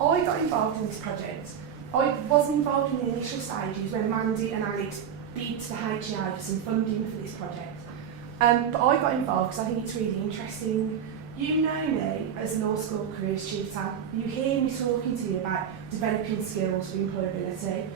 I got involved in this project. I wasn't involved in the initial stages when Mandy and Alex bid to the HEA for some funding for this project. But I got involved because I think it's really interesting. You know me as a law school careers tutor. You hear me talking to you about developing skills for employability.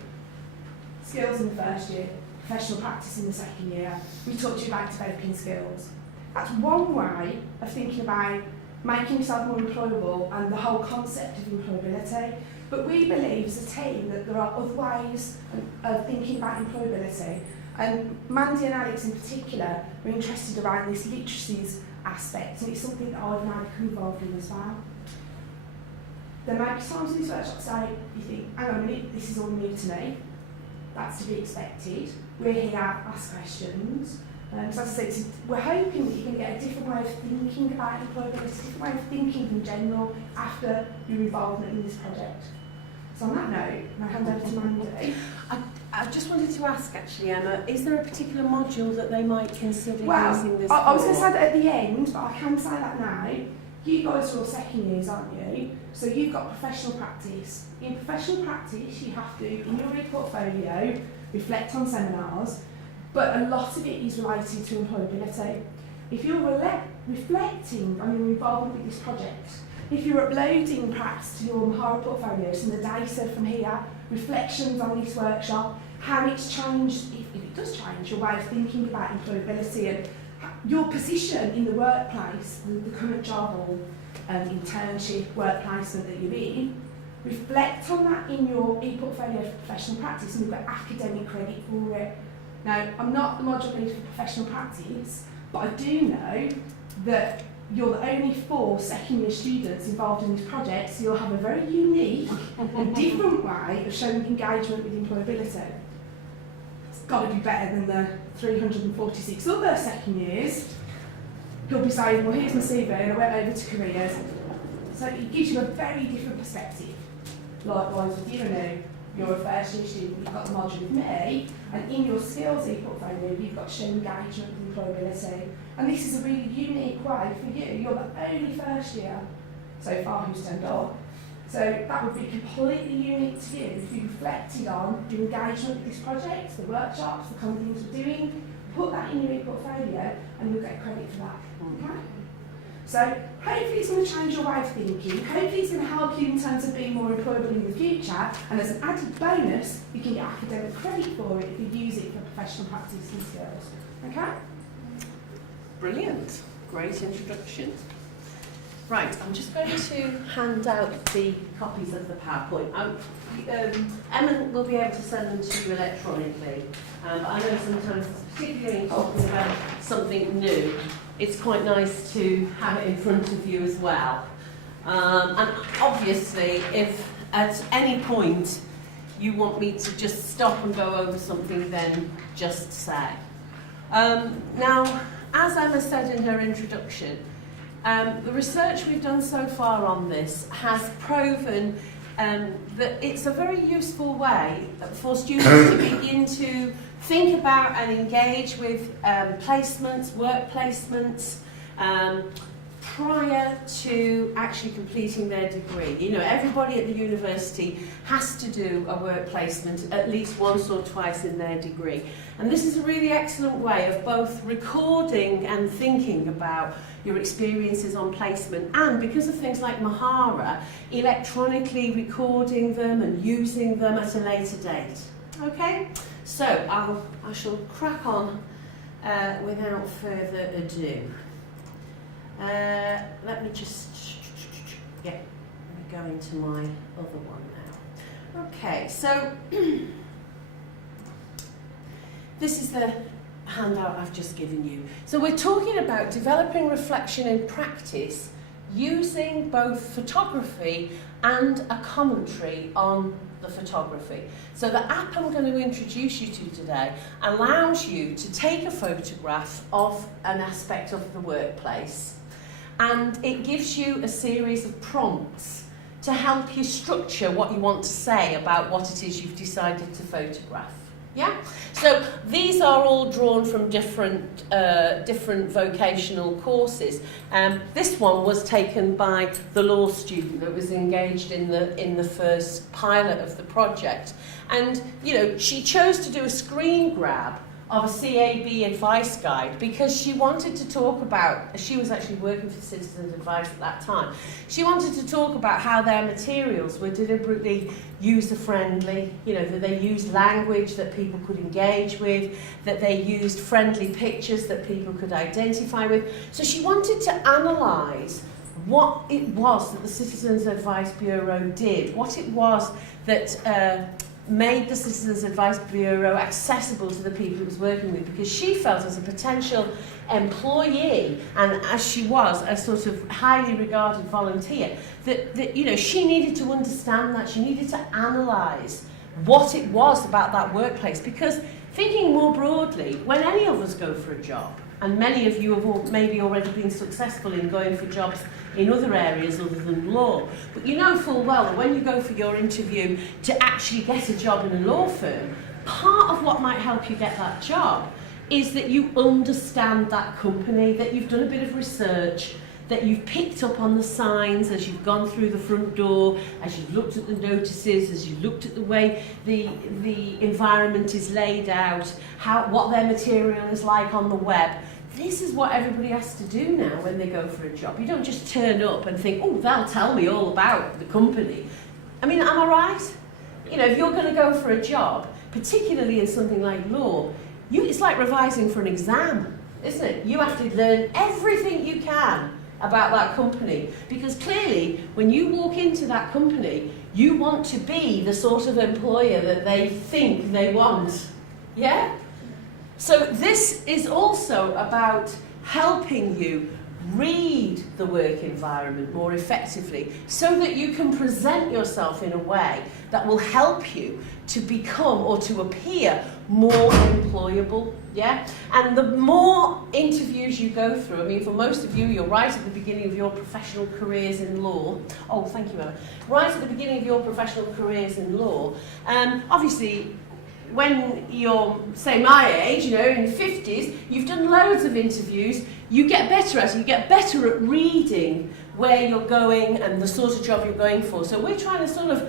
Skills in the first year, professional practice in the second year. We talked to you about developing skills. That's one way of thinking about making yourself more employable and the whole concept of employability. But we believe as a team that there are other ways of thinking about employability. And Mandy and Alex in particular were interested around this literacies aspect, and it's something that I've now become involved in as well. There may be times in this workshop say, you think, hang on a minute, this is all new to me. That's to be expected. We're here to ask questions. So as I said, we're hoping that you're going to get a different way of thinking about employability, a different way of thinking in general after your involvement in this project. So on that note, I'll hand over to Mandy. I just wanted to ask actually, Emma, is there a particular module that they might consider using this I was going to say that at the end, but I can say that now. You guys are all second years, aren't you? So you've got professional practice. In professional practice, you have to, in your portfolio, reflect on seminars, but a lot of it is related to employability. If you're reflecting on your involvement with this project, if you're uploading perhaps to your Mahara portfolio some of the data from here, reflections on this workshop, how it's changed, if it does change, your way of thinking about employability and your position in the workplace, the current job or internship, work placement that you're in, reflect on that in your e-portfolio for professional practice and you've got academic credit for it. Now, I'm not the module lead for professional practice, but I do know that you're the only 4 second year students involved in this project, so you'll have a very unique and different way of showing engagement with employability. It's got to be better than the 346 other second years who'll be saying, well, here's my CV and I went over to careers. So it gives you a very different perspective. Likewise with you know, you're a first year student, you've got the module with me, and in your skills e-portfolio you've got to show engagement with employability. And this is a really unique way for you. You're the only first year so far who's turned up. So that would be completely unique to you if you reflected on your engagement with this project, the workshops, the kind of things we're doing, put that in your e-portfolio and you'll get credit for that. Okay? So hopefully it's going to change your way of thinking, hopefully it's going to help you in terms of being more employable in the future, and as an added bonus you can get academic credit for it if you use it for professional practice and skills. Okay? Brilliant. Great introduction. Right, I'm just going to hand out the copies of the PowerPoint. Emma will be able to send them to you electronically. But I know sometimes, particularly when talking about something new, it's quite nice to have it in front of you as well. And obviously, if at any point you want me to just stop and go over something, then just say. Now, as Emma said in her introduction, the research we've done so far on this has proven that it's a very useful way for students to begin to think about and engage with placements, work placements, prior to actually completing their degree. You know, everybody at the university has to do a work placement at least once or twice in their degree. And this is a really excellent way of both recording and thinking about your experiences on placement, and because of things like Mahara, electronically recording them and using them at a later date. Okay? So I shall crack on without further ado. Let me just let me go into my other one now. Okay, so this is the handout I've just given you. So we're talking about developing reflection in practice using both photography and a commentary on the photography. So the app I'm going to introduce you to today allows you to take a photograph of an aspect of the workplace, and it gives you a series of prompts to help you structure what you want to say about what it is you've decided to photograph. Yeah? So these are all drawn from different vocational courses. This one was taken by the law student that was engaged in the first pilot of the project. And, you know, she chose to do a screen grab of a CAB advice guide because she wanted to talk about, she was actually working for Citizens Advice at that time, she wanted to talk about how their materials were deliberately user-friendly, you know, that they used language that people could engage with, that they used friendly pictures that people could identify with. So she wanted to analyse what it was that the Citizens Advice Bureau did, what it was that made the Citizens Advice Bureau accessible to the people it was working with, because she felt as a potential employee, and as she was a sort of highly regarded volunteer, that you know, she needed to understand that, she needed to analyse what it was about that workplace, because thinking more broadly, when any of us go for a job, and many of you have maybe already been successful in going for jobs in other areas other than law, but you know full well that when you go for your interview to actually get a job in a law firm, part of what might help you get that job is that you understand that company, that you've done a bit of research, that you've picked up on the signs as you've gone through the front door, as you've looked at the notices, as you've looked at the way the environment is laid out, what their material is like on the web. This is what everybody has to do now when they go for a job. You don't just turn up and think, oh, they'll tell me all about the company. I mean, am I right? You know, if you're going to go for a job, particularly in something like law, it's like revising for an exam, isn't it? You have to learn everything you can about that company, because clearly when you walk into that company, you want to be the sort of employer that they think they want. Yeah? So this is also about helping you read the work environment more effectively so that you can present yourself in a way that will help you to become or to appear more employable. Yeah? And the more interviews you go through, I mean, for most of you, you're right at the beginning of your professional careers in law. Oh, thank you, Emma. Right at the beginning of your professional careers in law, obviously, when you're, say, my age, you know, in your 50s, you've done loads of interviews, you get better at it, you get better at reading where you're going and the sort of job you're going for. So we're trying to sort of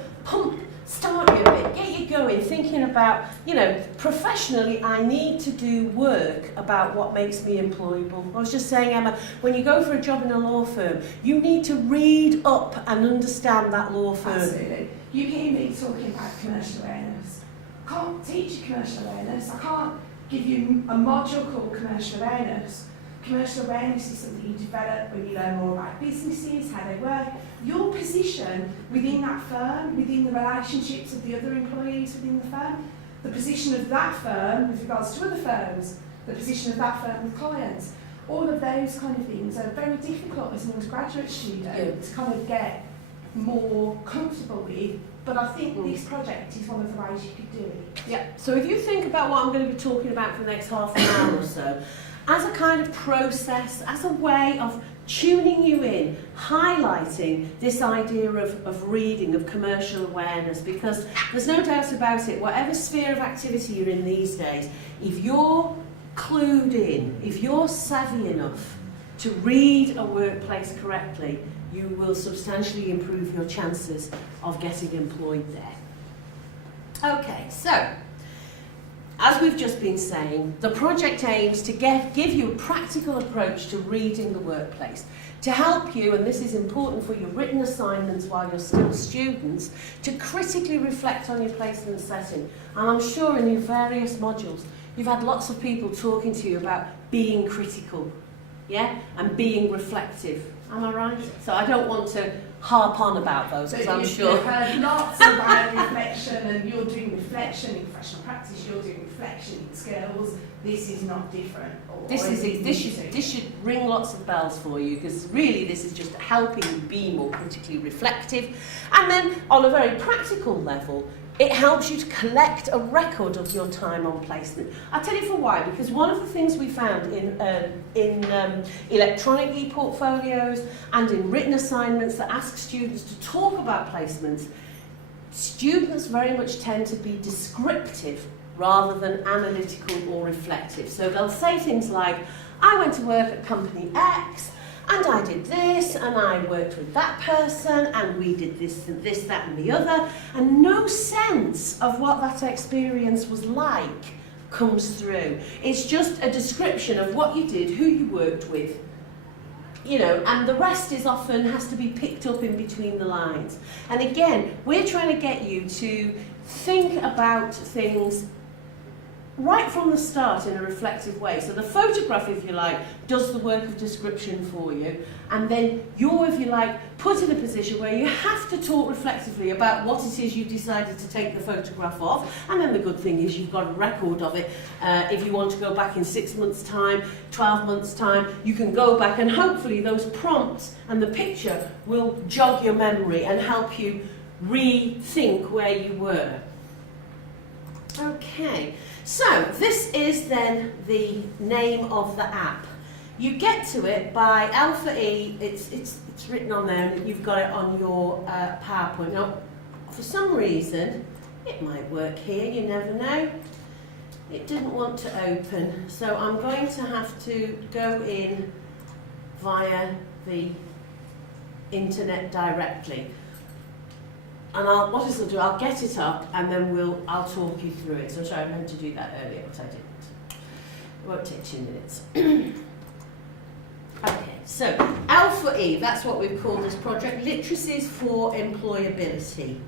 start you a bit, get you going, thinking about, you know, professionally, I need to do work about what makes me employable. I was just saying, Emma, when you go for a job in a law firm, you need to read up and understand that law firm. Absolutely. You hear me talking about commercial awareness. I can't teach you commercial awareness. I can't give you a module called commercial awareness. Commercial awareness is something you develop when you learn more about businesses, how they work, your position within that firm, within the relationships of the other employees within the firm, the position of that firm with regards to other firms, the position of that firm with clients. All of those kind of things are very difficult as an undergraduate student to kind of get more comfortable with. But I think this project is one of the ways you could do it. Yeah, so if you think about what I'm going to be talking about for the next half an hour or so, as a kind of process, as a way of tuning you in, highlighting this idea of reading, of commercial awareness, because there's no doubt about it, whatever sphere of activity you're in these days, if you're clued in, if you're savvy enough to read a workplace correctly, you will substantially improve your chances of getting employed there. Okay, so, as we've just been saying, the project aims to give you a practical approach to reading the workplace, to help you, and this is important for your written assignments while you're still students, to critically reflect on your placement setting. And I'm sure in your various modules, you've had lots of people talking to you about being critical, yeah, and being reflective. Am I right? So I don't want to harp on about those, because I'm sure... You've heard lots about reflection, and you're doing reflection in professional practice, you're doing reflection in skills. This is not different. This should ring lots of bells for you, because really this is just helping you be more critically reflective. And then on a very practical level, it helps you to collect a record of your time on placement. I'll tell you for why, because one of the things we found in electronic e-portfolios and in written assignments that ask students to talk about placements, students very much tend to be descriptive rather than analytical or reflective. So they'll say things like, I went to work at company X, and I did this, and I worked with that person, and we did this and this, that and the other, and no sense of what that experience was like comes through. It's just a description of what you did, who you worked with, you know, and the rest is often has to be picked up in between the lines. And again, we're trying to get you to think about things right from the start in a reflective way. So the photograph, if you like, does the work of description for you, and then you're, if you like, put in a position where you have to talk reflectively about what it is you decided to take the photograph of, and then the good thing is you've got a record of it. If you want to go back in 6 months' time, 12 months' time, you can go back, and hopefully those prompts and the picture will jog your memory and help you rethink where you were. Okay. So, this is then the name of the app. You get to it by Alpha E, it's written on there, and you've got it on your PowerPoint. Now, for some reason, it might work here, you never know. It didn't want to open, so I'm going to have to go in via the internet directly. And what this will do, I'll get it up and then I'll talk you through it. So sorry, I meant to do that earlier, but I didn't. It won't take 2 minutes. Okay, so Alpha E, that's what we've called this project, Literacies for Employability.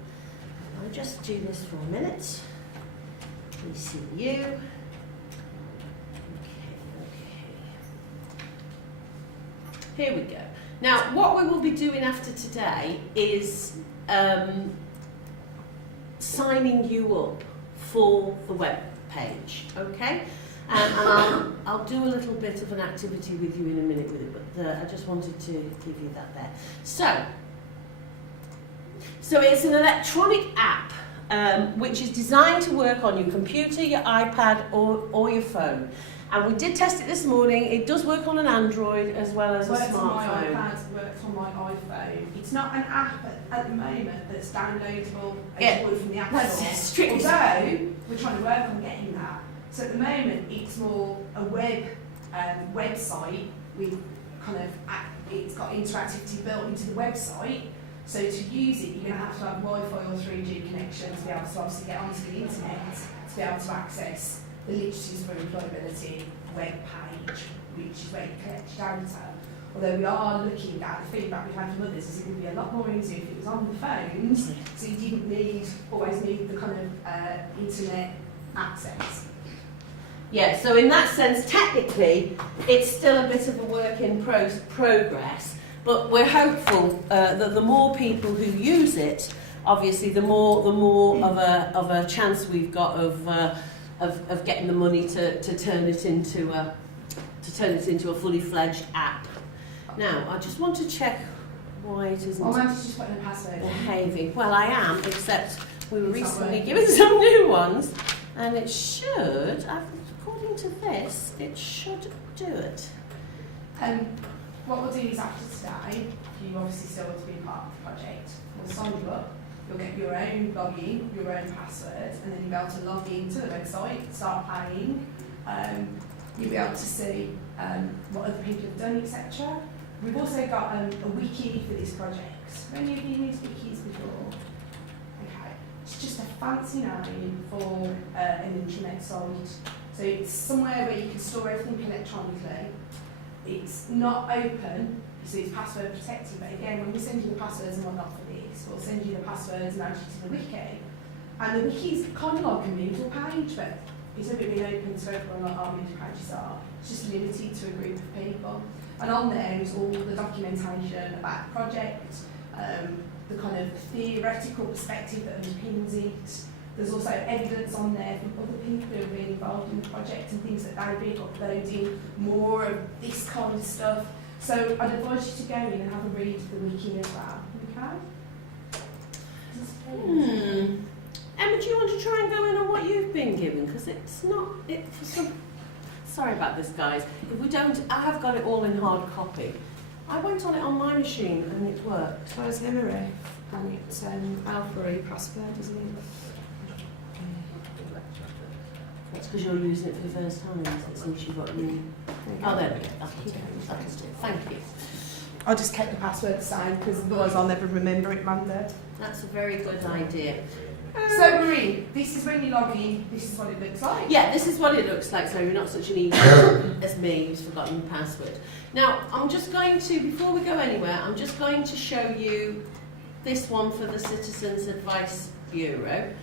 I'll just do this for a minute. ECU. Okay. Here we go. Now, what we will be doing after today is signing you up for the web page, okay? And I'll do a little bit of an activity with you in a minute with it, but I just wanted to give you that there. So it's an electronic app which is designed to work on your computer, your iPad, or your phone. And we did test it this morning. It does work on an Android as well as a smartphone. It works on my iPad, works on my iPhone. It's not an app at the moment that's downloadable from the App Store. Although we're trying to work on getting that. So at the moment, it's more a website with kind of it's got interactivity built into the website. So to use it, you're going to have Wi-Fi or 3G connection to be able to obviously get onto the internet to be able to access the Literacies for Employability web page, which is where you collect data. Although we are looking at the feedback we've had from others, is it would be a lot more easier if it was on the phones, so you didn't always need the kind of internet access. Yeah, so in that sense, technically, it's still a bit of a work in progress, but we're hopeful that the more people who use it, obviously, the more of a chance we've got of getting the money to turn it into a fully fledged app. Now, I just want to check why it isn't just putting a password behaving. Well, I am, except we were recently given some new ones, and it should, according to this, it should do it. What we'll do is after today, you obviously still want to be part of the project. We'll sign you up. You'll get your own login, your own password, and then you'll be able to log into the website, start paying. You'll be able to see what other people have done, etc. We've also got a wiki for this project. Have any of you used wikis before? Okay. It's just a fancy name for an intranet site. So it's somewhere where you can store everything electronically. It's not open, so it's password protected, but again, when we send you the passwords and whatnot for this, we'll send you the passwords and add you to the wiki. And the wiki's kind of like a Moodle page, but it's never been open to everyone like our Moodle pages are. It's just limited to a group of people. And on there is all the documentation about the project, the kind of theoretical perspective that underpins it. There's also evidence on there from other people who have been involved in the project and things that they've been uploading, more of this kind of stuff. So I'd advise you to go in and have a read of the wiki as well, okay? Emma, do you want to try and go in on what you've been given? Because it's not, sorry about this, guys. If we don't, I have got it all in hard copy. I went on it on my machine and it worked. So it's Emma, and it's Alpha E password, isn't it? That's because you're using it for the first time, is it? Since you've got a new... Oh, there we go. That's it. Thank you. I'll just keep the password the same because otherwise I'll never remember it Monday. That's a very good idea. So Marie, this is when you log in, this is what it looks like. Yeah, this is what it looks like, so you're not such an idiot as me who's forgotten the password. Now, I'm just going to, before we go anywhere, I'm just going to show you this one for the Citizens Advice Bureau.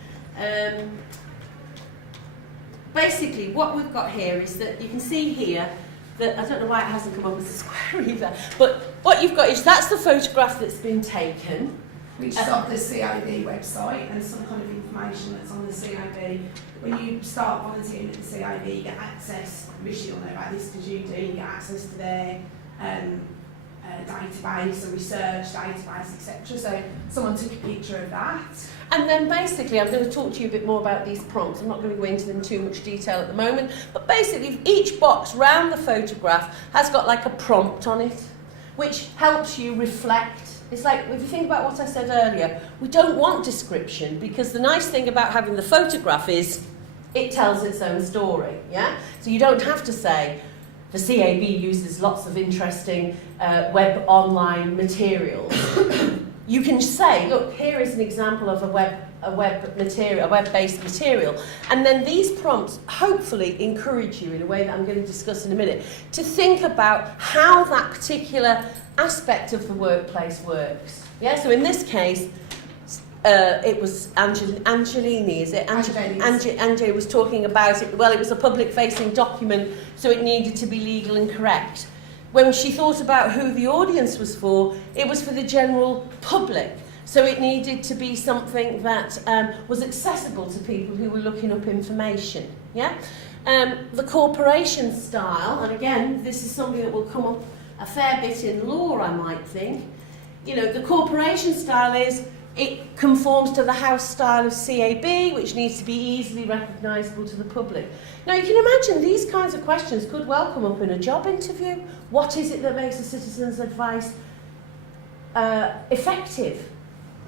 Basically, what we've got here is that you can see here that, I don't know why it hasn't come up as a square either, but what you've got is that's the photograph that's been taken. Which is on the CIB website and some kind of information that's on the CIB. When you start volunteering at the CIB, you get access, Rishi will know about this because you do, you get access to their database, a research database, etc. So someone took a picture of that. And then basically, I'm going to talk to you a bit more about these prompts. I'm not going to go into them in too much detail at the moment, but basically each box round the photograph has got like a prompt on it, which helps you reflect. It's like, if you think about what I said earlier, we don't want description because the nice thing about having the photograph is it tells its own story, yeah? So you don't have to say, the CAB uses lots of interesting web online materials. You can say, look, here is an example of a web-based material, and then these prompts hopefully encourage you in a way that I'm going to discuss in a minute to think about how that particular aspect of the workplace works. Yeah, so in this case, it was Angelini, is it? Angie was talking about it. Well, it was a public-facing document, so it needed to be legal and correct. When she thought about who the audience was for, it was for the general public. So it needed to be something that was accessible to people who were looking up information. Yeah, the corporation style, and again, this is something that will come up a fair bit in law, I might think. You know, the corporation style is it conforms to the house style of CAB, which needs to be easily recognisable to the public. Now, you can imagine these kinds of questions could well come up in a job interview. What is it that makes a citizen's advice effective?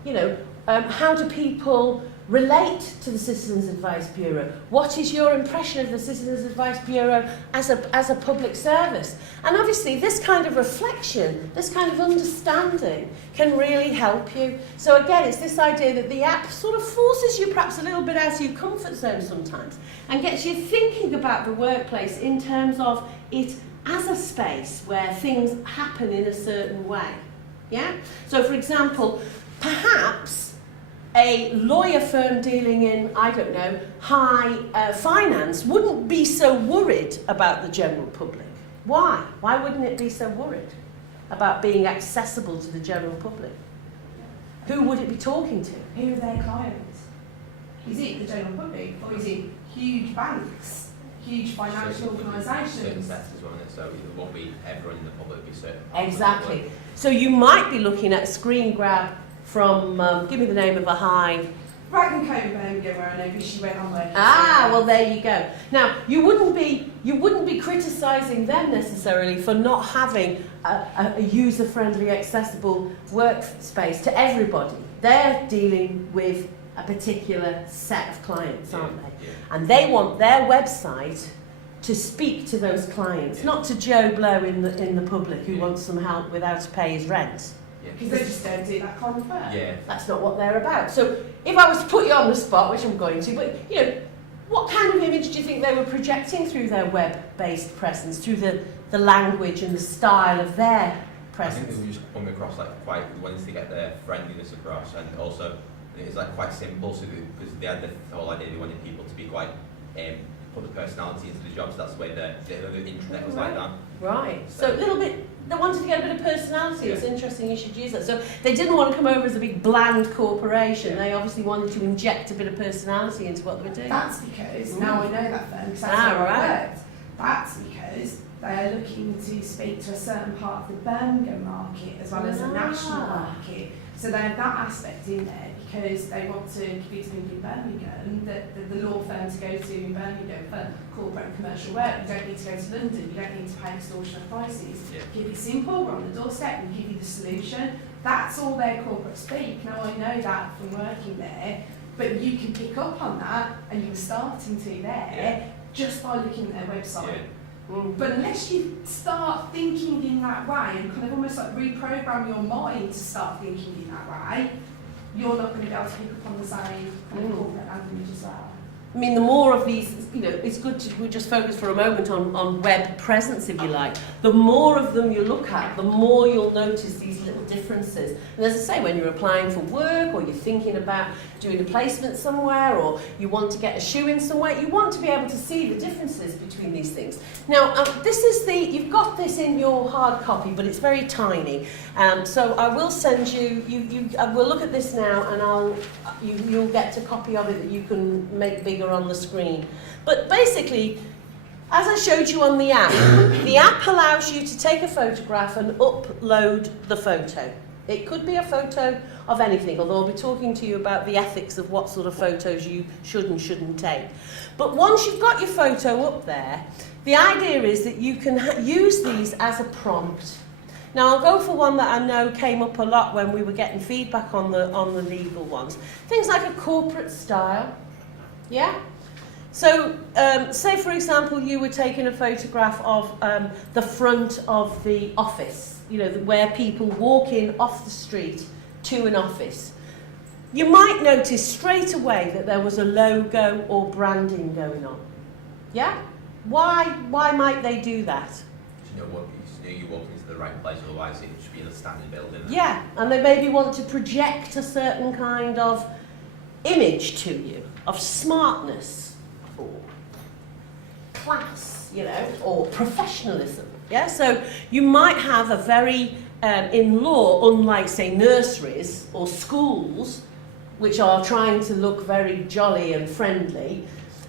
You know, how do people relate to the Citizens Advice Bureau? What is your impression of the Citizens Advice Bureau as a public service? And obviously this kind of reflection, this kind of understanding can really help you. So again, it's this idea that the app sort of forces you perhaps a little bit out of your comfort zone sometimes and gets you thinking about the workplace in terms of it as a space where things happen in a certain way. Yeah? So for example, perhaps a lawyer firm dealing in, I don't know, high finance wouldn't be so worried about the general public. Why? Why wouldn't it be so worried about being accessible to the general public? Who would it be talking to? Who are their clients? Is it the general public or is it huge banks, huge financial organisations? Certain sectors, won't it? So it won't be everyone in the public, it'll be certain. Exactly. So you might be looking at a screen grab from, give me the name of a high... Rag and Birmingham, where I know she went on working. Ah, well there you go. Now, you wouldn't be criticising them necessarily for not having a user-friendly, accessible workspace to everybody. They're dealing with a particular set of clients, aren't they? Yeah. And they want their website to speak to those clients, not to Joe Blow in the public who wants some help with how to pay his rent. Because they just don't do that kind of work. Yeah. That's not what they're about. So if I was to put you on the spot, which I'm going to, but you know, what kind of image do you think they were projecting through their web-based presence, through the language and the style of their presence? I think they were just coming across like quite, wanting to get their friendliness across, and also it's like quite simple, so because they had the whole idea they wanted people to be quite put the personality into the job, so that's the way the intranet was like that. Right. So a little bit, they wanted to get a bit of personality. It's interesting you should use that. So they didn't want to come over as a big bland corporation. They obviously wanted to inject a bit of personality into what they were doing. That's because, now I know that firm, because that's how it worked. That's because they are looking to speak to a certain part of the Birmingham market as well as the national market. So they have that aspect in there because they want to give you to people in Birmingham, the law firm to go to in Birmingham for corporate and commercial work. You don't need to go to London, you don't need to pay extortionate prices. Yeah. Keep it simple, we're on the doorstep, we give you the solution. That's all their corporate speak. Now I know that from working there, but you can pick up on that, and you were starting to there, just by looking at their website. Yeah. But unless you start thinking in that way and kind of almost like reprogram your mind to start thinking in that way, you're not going to be able to pick up on the same kind of corporate language as well. I mean, the more of these, you know, it's good to we just focus for a moment on web presence, if you like. The more of them you look at, the more you'll notice these little differences. And as I say, when you're applying for work, or you're thinking about doing a placement somewhere, or you want to get a shoe in somewhere, you want to be able to see the differences between these things. Now, this is you've got this in your hard copy, but it's very tiny. So I will send you, we'll look at this now, and you'll get a copy of it that you can make bigger on the screen. But basically, as I showed you on the app allows you to take a photograph and upload the photo. It could be a photo of anything, although I'll be talking to you about the ethics of what sort of photos you should and shouldn't take. But once you've got your photo up there, the idea is that you can use these as a prompt. Now, I'll go for one that I know came up a lot when we were getting feedback on the legal ones. Things like a corporate style. Yeah? So, say for example, you were taking a photograph of the front of the office, you know, where people walk in off the street to an office. You might notice straight away that there was a logo or branding going on. Yeah? Why might they do that? You know you're walking into the right place, otherwise it should be in a standard building. Yeah, and they maybe want to project a certain kind of image to you, of smartness, or class, you know, or professionalism. Yeah, so you might have a very, in law, unlike say nurseries or schools, which are trying to look very jolly and friendly,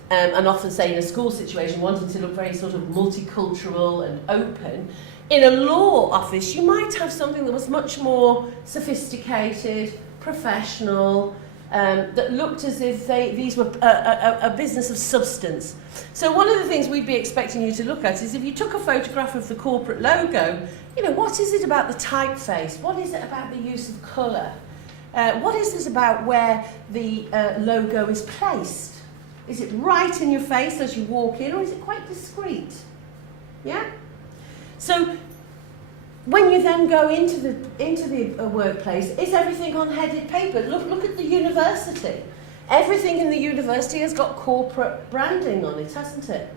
and often say in a school situation wanting to look very sort of multicultural and open. In a law office, you might have something that was much more sophisticated, professional, that looked as if these were a business of substance. So one of the things we'd be expecting you to look at is if you took a photograph of the corporate logo, you know, what is it about the typeface? What is it about the use of colour? What is it about where the logo is placed? Is it right in your face as you walk in, or is it quite discreet? Yeah? So when you then go into the workplace, is everything on headed paper? Look at the university. Everything in the university has got corporate branding on it, hasn't it?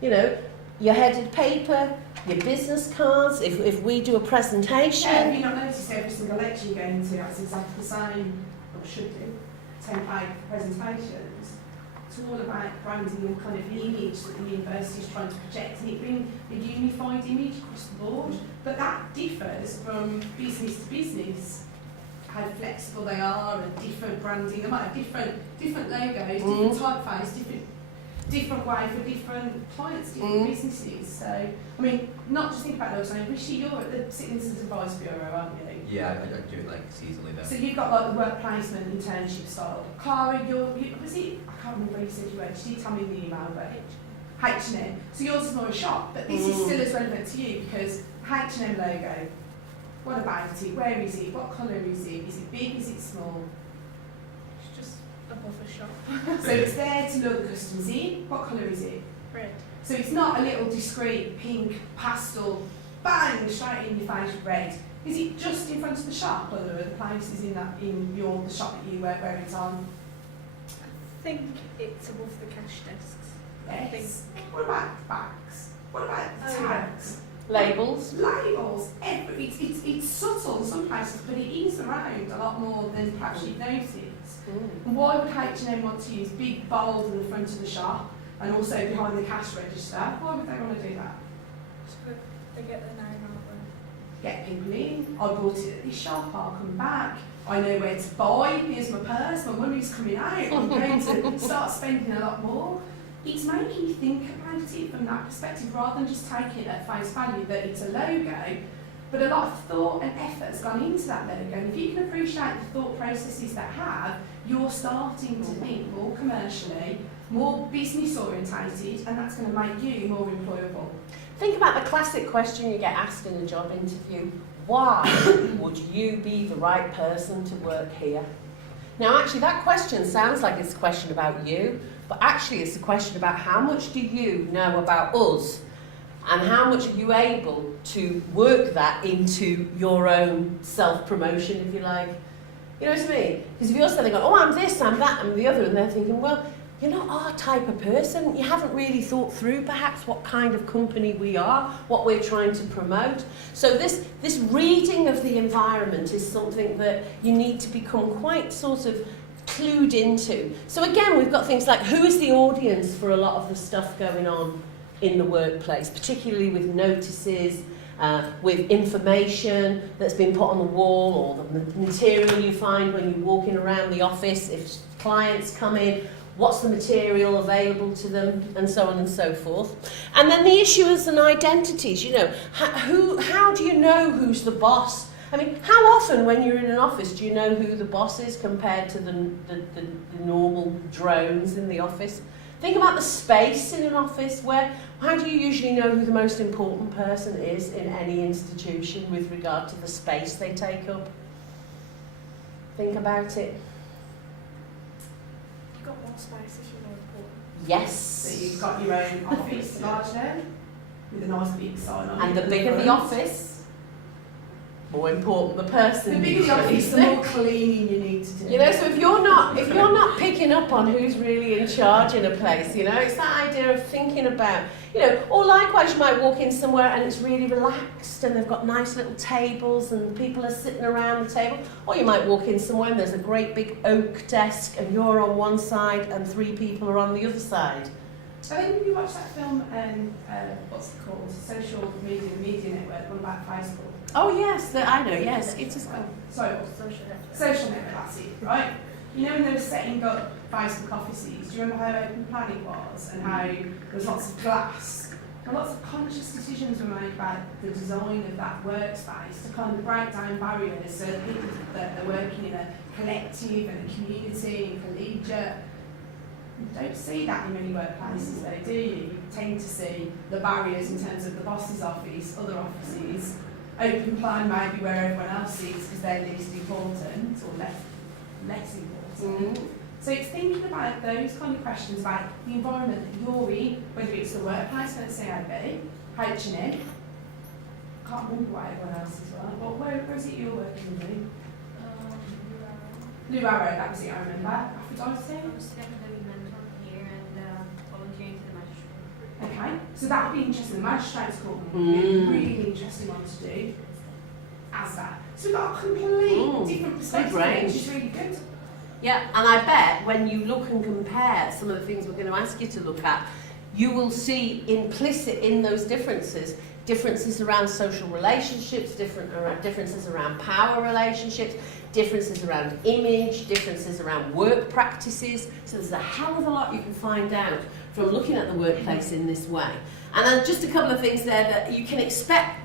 You know, your headed paper, your business cards, if we do a presentation. Yeah, have you not noticed every single lecture you go into, that's exactly the same, or should do, 10-page presentations. It's all about branding and kind of the image that the university is trying to project, and it being a unified image across the board. But that differs from business to business, how flexible they are, and different branding. They might have different logos, different typeface, different way for different clients, different businesses. So, I mean, not just think about those. I mean, Rishi, you're at the Citizens Advice Bureau, aren't you? Yeah, I do it like seasonally though. So you've got like the work placement internship style. Clara, was it? I can't remember where you said you were. She did tell me in the email, but H&M. So yours is more a shop, but this is still as relevant to you because H&M logo. What about it? Where is it? What colour is it? Is it big? Is it small? It's just above a shop. So it's there to lure the customers in. What colour is it? Red. So it's not a little discreet pink pastel, bang, straight in your face with red. Is it just in front of the shop, or are there other places in the shop that you work where it's on? I think it's above the cash desks. Yes. What about bags? What about tags? Labels. Labels. It's subtle in some places, but it is around a lot more than perhaps you'd notice. And why would H&M want to use big, bold in the front of the shop and also behind the cash register? Why would they want to do that? They get the name out there. Get people in. I bought it at this shop, I'll come back. I know where to buy, here's my purse, my money's coming out, I'm going to start spending a lot more. It's making you think about it from that perspective rather than just taking it at face value that it's a logo. But a lot of thought and effort has gone into that logo, and if you can appreciate the thought processes that have, you're starting to think more commercially, more business orientated, and that's going to make you more employable. Think about the classic question you get asked in a job interview. Why would you be the right person to work here? Now actually that question sounds like it's a question about you, but actually it's a question about how much do you know about us and how much are you able to work that into your own self-promotion, if you like. You know what I mean? Because if you're suddenly going, oh, I'm this, I'm that, I'm the other, and they're thinking, well, you're not our type of person. You haven't really thought through perhaps what kind of company we are, what we're trying to promote. So this reading of the environment is something that you need to become quite sort of clued into. So again, we've got things like who is the audience for a lot of the stuff going on in the workplace, particularly with notices, with information that's been put on the wall, or the material you find when you're walking around the office, if clients come in, what's the material available to them, and so on and so forth. And then the issues and identities, you know, how do you know who's the boss? I mean, how often when you're in an office do you know who the boss is compared to the normal drones in the office? Think about the space in an office. How do you usually know who the most important person is in any institution with regard to the space they take up? Think about it. You've got more space if you're more important. Yes. So you've got your own office largely, with a nice big sign on it. And the bigger the office, more important the person. The bigger the office, the more cleaning you need to do. You know, so if you're not picking up on who's really in charge in a place, you know, it's that idea of thinking about, you know, or likewise you might walk in somewhere and it's really relaxed and they've got nice little tables and people are sitting around the table, or you might walk in somewhere and there's a great big oak desk and you're on one side and 3 people are on the other side. I think when you watch that film, what's it called? Social Media Network, one about Facebook. Oh yes, I know, yes, it's a Social Network, that's it, right? You know when they were setting up Facebook offices, do you remember how open plan it was and how there was lots of glass? And lots of conscious decisions were made about the design of that workspace to kind of break down barriers so that people that are working in a collective and a community and collegiate. You don't see that in many workplaces though, do you? You tend to see the barriers in terms of the boss's office, other offices, open plan maybe where everyone else is because they're least important or less important. Mm-hmm. So it's thinking about those kind of questions about the environment that you're in, whether it's the workplace, let's say H&M, can't remember what everyone else is like, but where is it you're working with? Blue Arrow, that was it, I remember. Aphrodite? Okay, so that would be interesting. The magistrate's court would be a really interesting one to do as that. So we've got a complete different perspective, which is really good. Yeah, and I bet when you look and compare some of the things we're going to ask you to look at, you will see implicit in those differences around social relationships, differences around power relationships, differences around image, differences around work practices. So there's a hell of a lot you can find out from looking at the workplace in this way. And then just a couple of things there that you can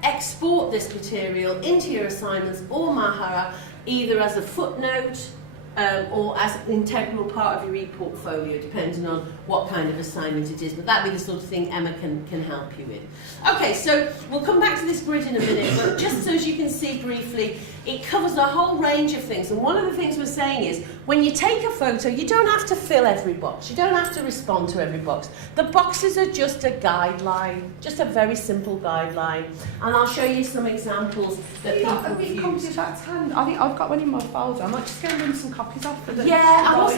export this material into your assignments or Mahara either as a footnote or as an integral part of your e-portfolio, depending on what kind of assignment it is. But that'd be the sort of thing Emma can help you with. Okay, so we'll come back to this grid in a minute, but just so as you can see briefly, it covers a whole range of things. And one of the things we're saying is, when you take a photo, you don't have to fill every box. You don't have to respond to every box. The boxes are just a guideline, just a very simple guideline. And I'll show you some examples that people Have you got a copy of that to hand? I think I've got one in my folder. I might just go and run some copies off for the. Yeah, I was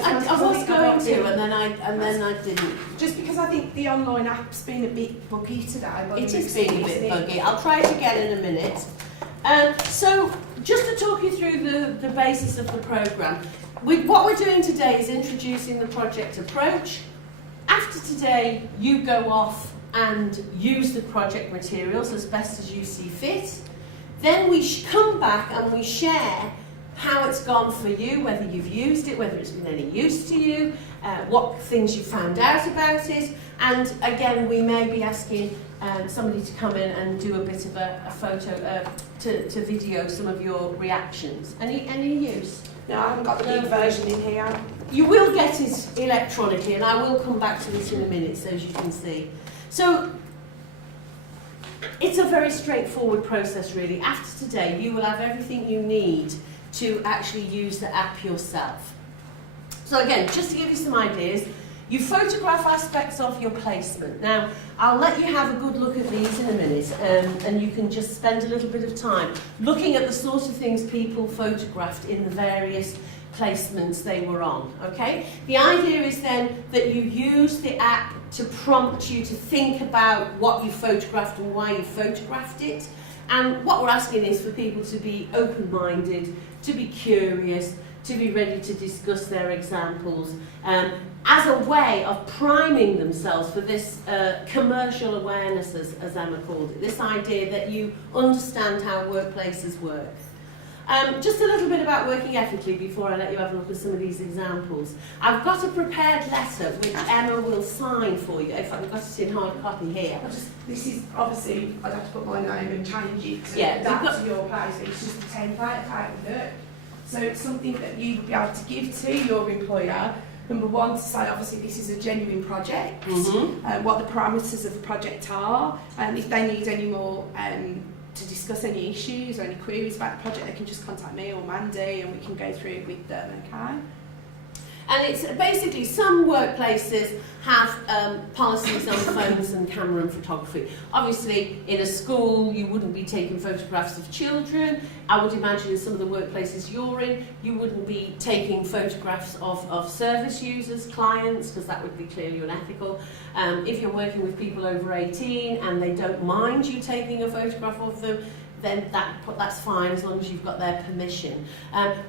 going to, and then I didn't. Just because I think the online app's been a bit buggy today. It is being a bit buggy. I'll try it again in a minute. So, just to talk you through the basis of the programme, what we're doing today is introducing the project approach. After today, you go off and use the project materials as best as you see fit. Then we come back and we share how it's gone for you, whether you've used it, whether it's been any use to you, what things you found out about it, and again we may be asking somebody to come in and do a bit of a photo to video some of your reactions. Any use? No, I haven't got the big version in here. You will get it electronically, and I will come back to this in a minute so as you can see. So it's a very straightforward process really. After today you will have everything you need to actually use the app yourself. So again, just to give you some ideas, you photograph aspects of your placement. Now, I'll let you have a good look at these in a minute, and you can just spend a little bit of time looking at the sort of things people photographed in the various placements they were on, okay? The idea is then that you use the app to prompt you to think about what you photographed and why you photographed it. And what we're asking is for people to be open-minded, to be curious, to be ready to discuss their examples, as a way of priming themselves for this commercial awareness, as Emma called it, this idea that you understand how workplaces work. Just a little bit about working ethically before I let you have a look at some of these examples. I've got a prepared letter which Emma will sign for you. In fact, I've got it in hard copy here. This is obviously, I'd have to put my name and change it to Yeah, to your place, but it's just a template how it would look. So it's something that you would be able to give to your employer. Number one, to say obviously this is a genuine project, what the parameters of the project are, and if they need any more to discuss any issues or any queries about the project, they can just contact me or Mandy and we can go through it with them, okay? And it's basically, some workplaces have policies on phones and camera and photography. Obviously, in a school, you wouldn't be taking photographs of children. I would imagine in some of the workplaces you're in, you wouldn't be taking photographs of service users, clients, because that would be clearly unethical. If you're working with people over 18 and they don't mind you taking a photograph of them, then that's fine as long as you've got their permission.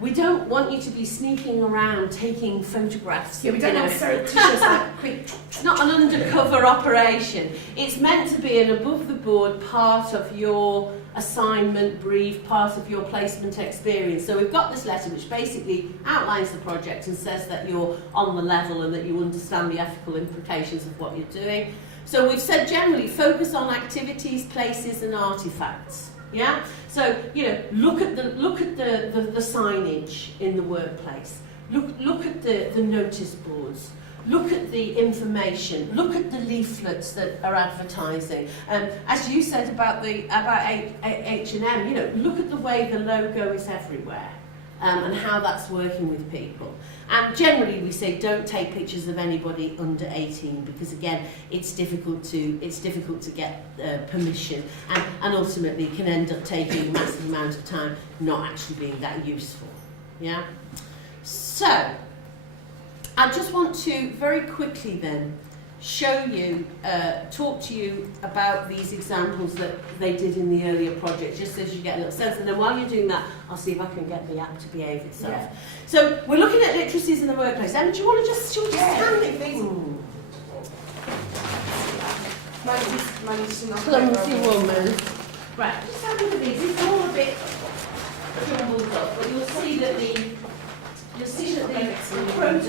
We don't want you to be sneaking around taking photographs. Yeah, we don't necessarily teach us that quick. It's not an undercover operation. It's meant to be an above-the-board part of your assignment brief, part of your placement experience. So we've got this letter which basically outlines the project and says that you're on the level and that you understand the ethical implications of what you're doing. So we've said generally focus on activities, places and artifacts. Yeah. So look at the signage in the workplace. Look at the notice boards. Look at the information. Look at the leaflets that are advertising. As you said about H&M, look at the way the logo is everywhere. And how that's working with people. And generally we say don't take pictures of anybody under 18 because again it's difficult to get permission and ultimately can end up taking a massive amount of time not actually being that useful. Yeah. So I just want to very quickly then show you, talk to you about these examples that they did in the earlier project, just so you get a little sense. And then while you're doing that, I'll see if I can get the app to behave itself. Yeah. So we're looking at literacies in the workplace. And do you want to just hand it? Clumsy woman. Right, just have a look at these. It's all a bit jumbled up, but you'll see that the proto of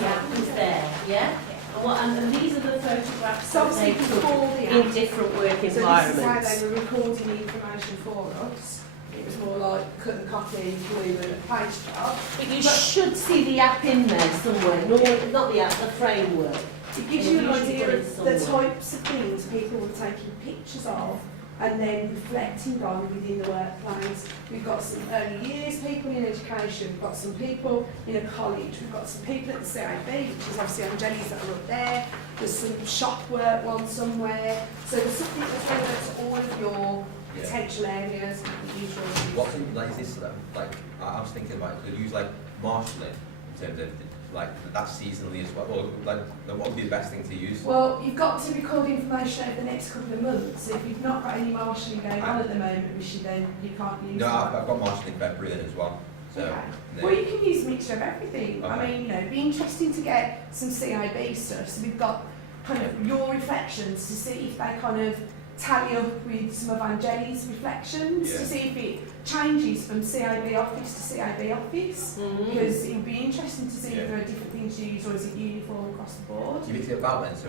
the app is there. Yeah. And these are the photographs that they took in different work environments. So this is how they were recording the information for us. It was more like cut and copy, glue and a page job. But you should see the app in there somewhere. Not the app, the framework. It gives you an idea of the types of things people were taking pictures of and then reflecting on within the workplace. We've got some early years people in education, we've got some people in a college, we've got some people at the CIB, which is obviously Angeli's that are up there, there's some shop work one somewhere, so there's something that's relevant to all of your potential areas that you usually use. What's in, like, is this, like, I was thinking about, could you use like marshalling in terms of like that seasonally as well, or like what would be the best thing to use? Well, you've got to record information over the next couple of months. If you've not got any marshalling going on at the moment, then you can't use No, it. I've got marshalling February as well. So, okay. No. Well, you can use a mixture of everything. Okay. I mean, it'd be interesting to get some CIB stuff. So we've got kind of your reflections to see if they kind of tally up with some of Angeli's reflections, to see if it changes from CIB office to CIB office, because it would be interesting to see if there are different things you use, or is it uniform across the board. Do you think about then, so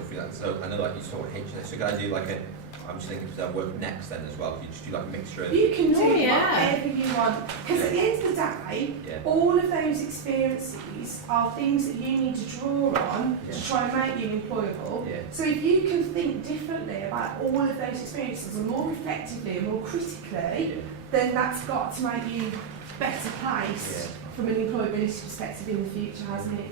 I know like you saw H&M, so can I do like a, I'm just thinking of work next then as well, can you just do like a mixture of... You can do whatever you want, because at the end of the day, all of those experiences are things that you need to draw on to try and make you employable. So if you can think differently about all of those experiences and more reflectively and more critically, then that's got to make you better placed from an employability perspective in the future, hasn't it?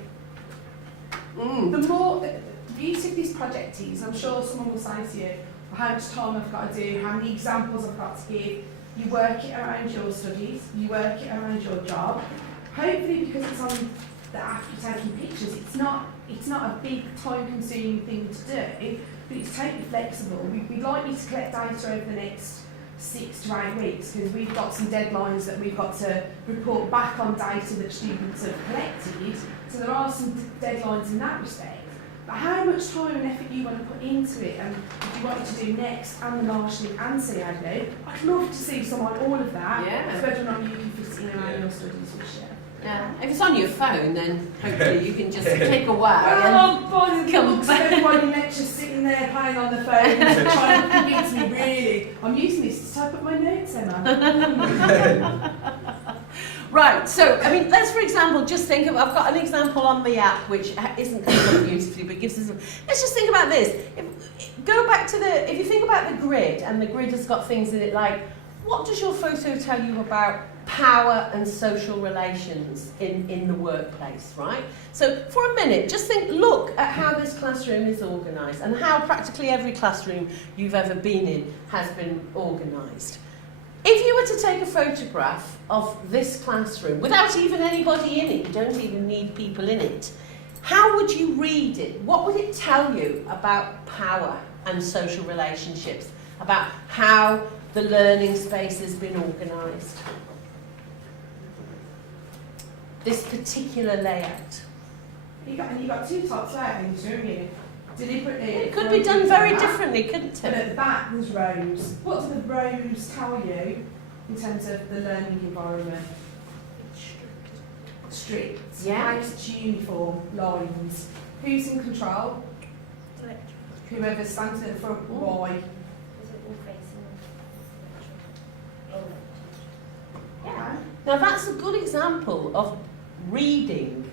The more, the beauty of this project is, I'm sure someone will say to you, how much time I've got to do, how many examples I've got to give. You work it around your studies, you work it around your job. Hopefully, because it's on the app, you're taking pictures, it's not a big time-consuming thing to do, but it's totally flexible. We'd like you to collect data over the next 6 to 8 weeks, because we've got some deadlines that we've got to report back on data that students have collected. So there are some deadlines in that respect. But how much time and effort you want to put into it, and if you want to do next and the marshalling and CAD, I'd love to see some on all of that. Yeah. Whether or not you can fit it in around your studies this year. Yeah. If it's on your phone, then hopefully you can just click away. Well, by the come looks of everyone in lecture sitting there playing on the phone, trying to convince me, really. I'm using this to type up my notes, Emma. Right, so, I mean, let's, for example, just think of, I've got an example on the app which isn't coming up beautifully, but gives us, let's just think about this. Go back to if you think about the grid, and the grid has got things in it like, what does your photo tell you about power and social relations in the workplace, right? So, for a minute, just look at how this classroom is organised, and how practically every classroom you've ever been in has been organised. If you were to take a photograph of this classroom without even anybody in it, you don't even need people in it, how would you read it? What would it tell you about power and social relationships, about how the learning space has been organised? This particular layout. You got 2 types of layouts, don't you? Deliberately. It could be done very differently, couldn't But it? at the back there's rows. What do the rows tell you in terms of the learning environment? Strict. Yeah. Makes it uniform, lines. Who's in control? Whoever stands at the front, why? Is it all facing? Yeah. Now that's a good example of reading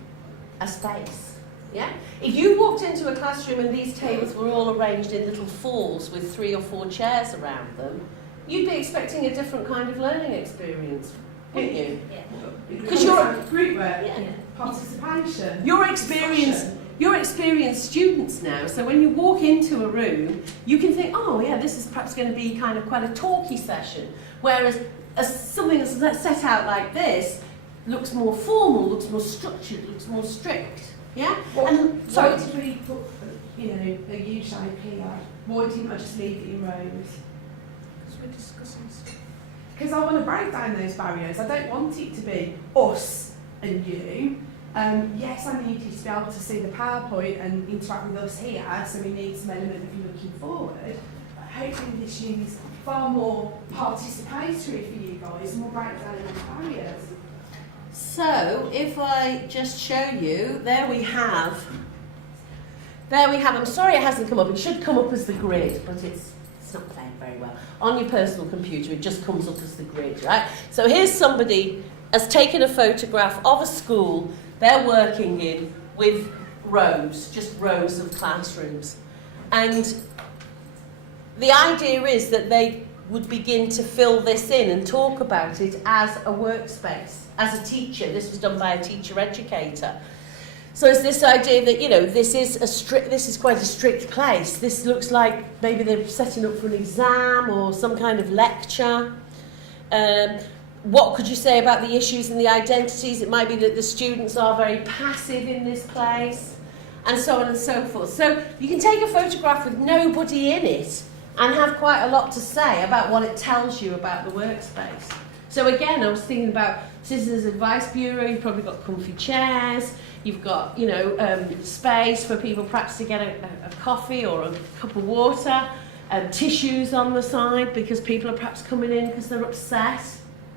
a space. Yeah? If you walked into a classroom and these tables were all arranged in little fours with 3 or 4 chairs around them, you'd be expecting a different kind of learning experience, wouldn't you? Yeah. Because you're group work, Yeah. participation. You're experienced students now, so when you walk into a room, you can think, oh yeah, this is perhaps going to be kind of quite a talky session, whereas something that's set out like this looks more formal, looks more structured, looks more strict. Yeah? Why Sorry. did we put, a U shape here? Why didn't I just leave it in rows? Because we're discussing stuff. Because I want to break down those barriers. I don't want it to be us and you. Yes, I need you to be able to see the PowerPoint and interact with us here, so we need some element of you looking forward. But hopefully this year is far more participatory for you guys, and we'll break down those barriers. So, if I just show you, there we have, I'm sorry it hasn't come up, it should come up as the grid, but it's not playing very well. On your personal computer, it just comes up as the grid, right? So here's somebody has taken a photograph of a school they're working in with rows, just rows of classrooms. And the idea is that they would begin to fill this in and talk about it as a workspace. As a teacher, this was done by a teacher educator. So it's this idea that, this is quite a strict place. This looks like maybe they're setting up for an exam or some kind of lecture. What could you say about the issues and the identities? It might be that the students are very passive in this place, and so on and so forth. So you can take a photograph with nobody in it and have quite a lot to say about what it tells you about the workspace. So again, I was thinking about Citizens Advice Bureau. You've probably got comfy chairs. You've got, space for people perhaps to get a coffee or a cup of water. Tissues on the side because people are perhaps coming in because they're upset.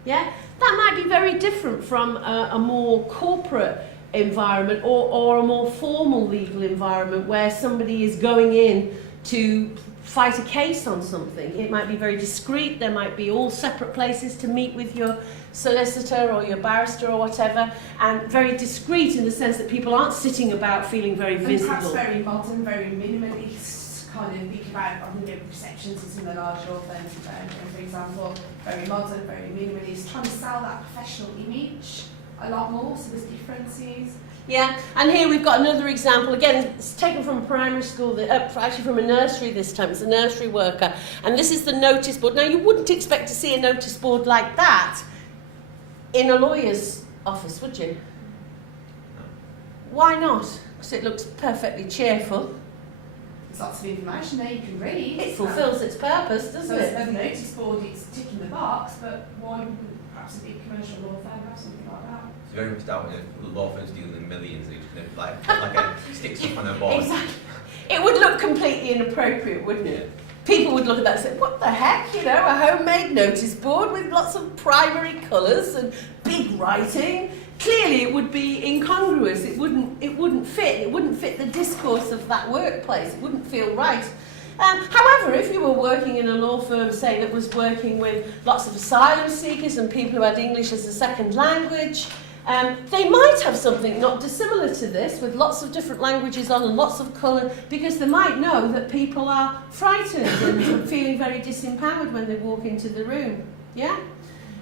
Yeah, that might be very different from a more corporate environment or a more formal legal environment where somebody is going in to fight a case on something. It might be very discreet. There might be all separate places to meet with your solicitor or your barrister or whatever, and very discreet in the sense that people aren't sitting about feeling very visible. And perhaps very modern, very minimalist, kind of think about, I think receptions is in the large law firms, for example, very modern, very minimalist, trying to sell that professional image a lot more, so there's differences. Yeah, and here we've got another example. Again, it's taken from a primary school, actually from a nursery this time. It's a nursery worker. And this is the notice board. Now, you wouldn't expect to see a notice board like that in a lawyer's office, would you? Why not? Because it looks perfectly cheerful. There's lots of information there you can read. It fulfils its purpose, doesn't So it? as a notice board, it's ticking the box, but why wouldn't perhaps a big commercial law firm have something like that? It's very much down when law firms dealing in millions, they're just going to like stick stuff on a board. Exactly. It would look completely inappropriate, wouldn't it? People would look at that and say, what the heck, you know, a homemade notice board with lots of primary colours and big writing. Clearly it would be incongruous, it wouldn't fit the discourse of that workplace, it wouldn't feel right. However, if you were working in a law firm, say, that was working with lots of asylum seekers and people who had English as a second language, they might have something not dissimilar to this, with lots of different languages on and lots of colour, because they might know that people are frightened and feeling very disempowered when they walk into the room. Yeah?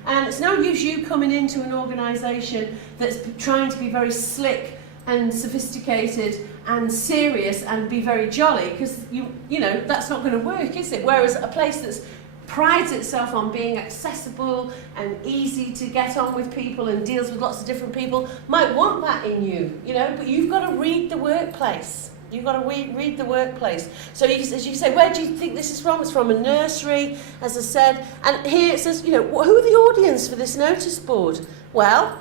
And it's no use you coming into an organisation that's trying to be very slick and sophisticated and serious and be very jolly, because you know that's not going to work, is it? Whereas a place that's prides itself on being accessible and easy to get on with people and deals with lots of different people might want that in you, you know, but you've got to read the workplace. You've got to read the workplace. So as you say, where do you think this is from? It's from a nursery, as I said. And here it says, you know, who are the audience for this notice board? Well,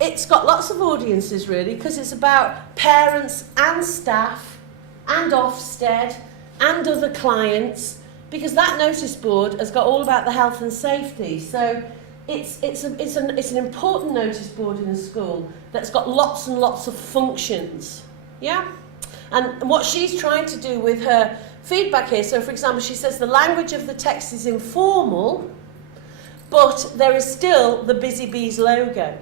it's got lots of audiences, really, because it's about parents and staff and Ofsted and other clients, because that notice board has got all about the health and safety. So it's an important notice board in a school that's got lots and lots of functions. Yeah? And what she's trying to do with her feedback here, so for example, she says the language of the text is informal, but there is still the Busy Bees logo,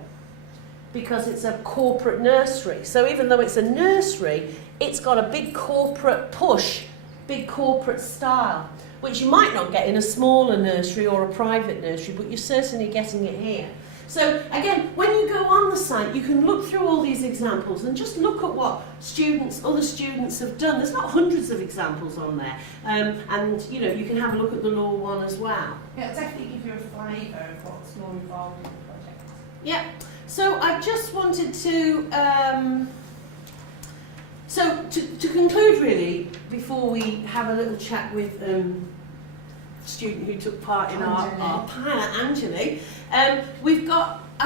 because it's a corporate nursery. So even though it's a nursery, it's got a big corporate push, big corporate style, which you might not get in a smaller nursery or a private nursery, but you're certainly getting it here. So again, when you go on the site, you can look through all these examples and just look at what other students have done. There's not hundreds of examples on there, and you know, you can have a look at the law one as well. Yeah, it'll definitely give you a flavour of what's more involved in the project. Yeah. So I just wanted to, to conclude really, before we have a little chat with the student who took part in our pilot, Angeli, I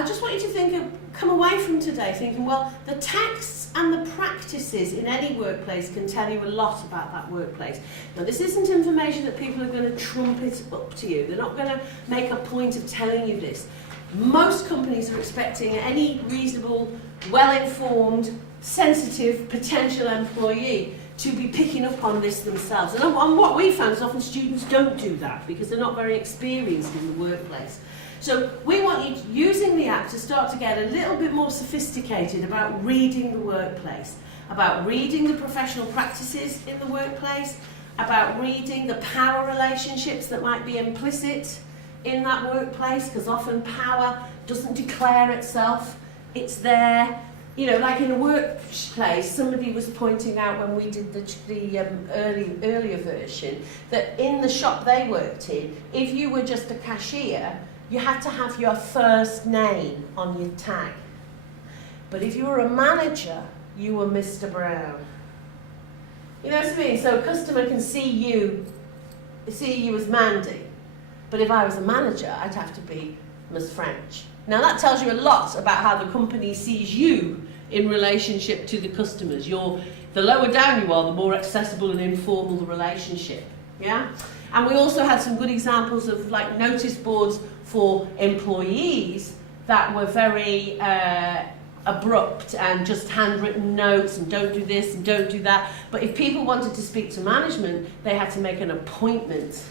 just want you to come away from today thinking, well, the texts and the practices in any workplace can tell you a lot about that workplace. Now, this isn't information that people are going to trumpet up to you. They're not going to make a point of telling you this. Most companies are expecting any reasonable, well-informed, sensitive potential employee to be picking up on this themselves. And what we found is often students don't do that because they're not very experienced in the workplace. So we want you, using the app, to start to get a little bit more sophisticated about reading the workplace, about reading the professional practices in the workplace, about reading the power relationships that might be implicit in that workplace, because often power doesn't declare itself, it's there. You know, like in a workplace, somebody was pointing out when we did the earlier version, that in the shop they worked in, if you were just a cashier, you had to have your first name on your tag. But if you were a manager, you were Mr. Brown. You know what I mean? So a customer can see you as Mandy. But if I was a manager, I'd have to be Ms. French. Now that tells you a lot about how the company sees you in relationship to the customers. The lower down you are, the more accessible and informal the relationship. Yeah? And we also had some good examples of like notice boards for employees that were very abrupt and just handwritten notes and don't do this and don't do that. But if people wanted to speak to management, they had to make an appointment.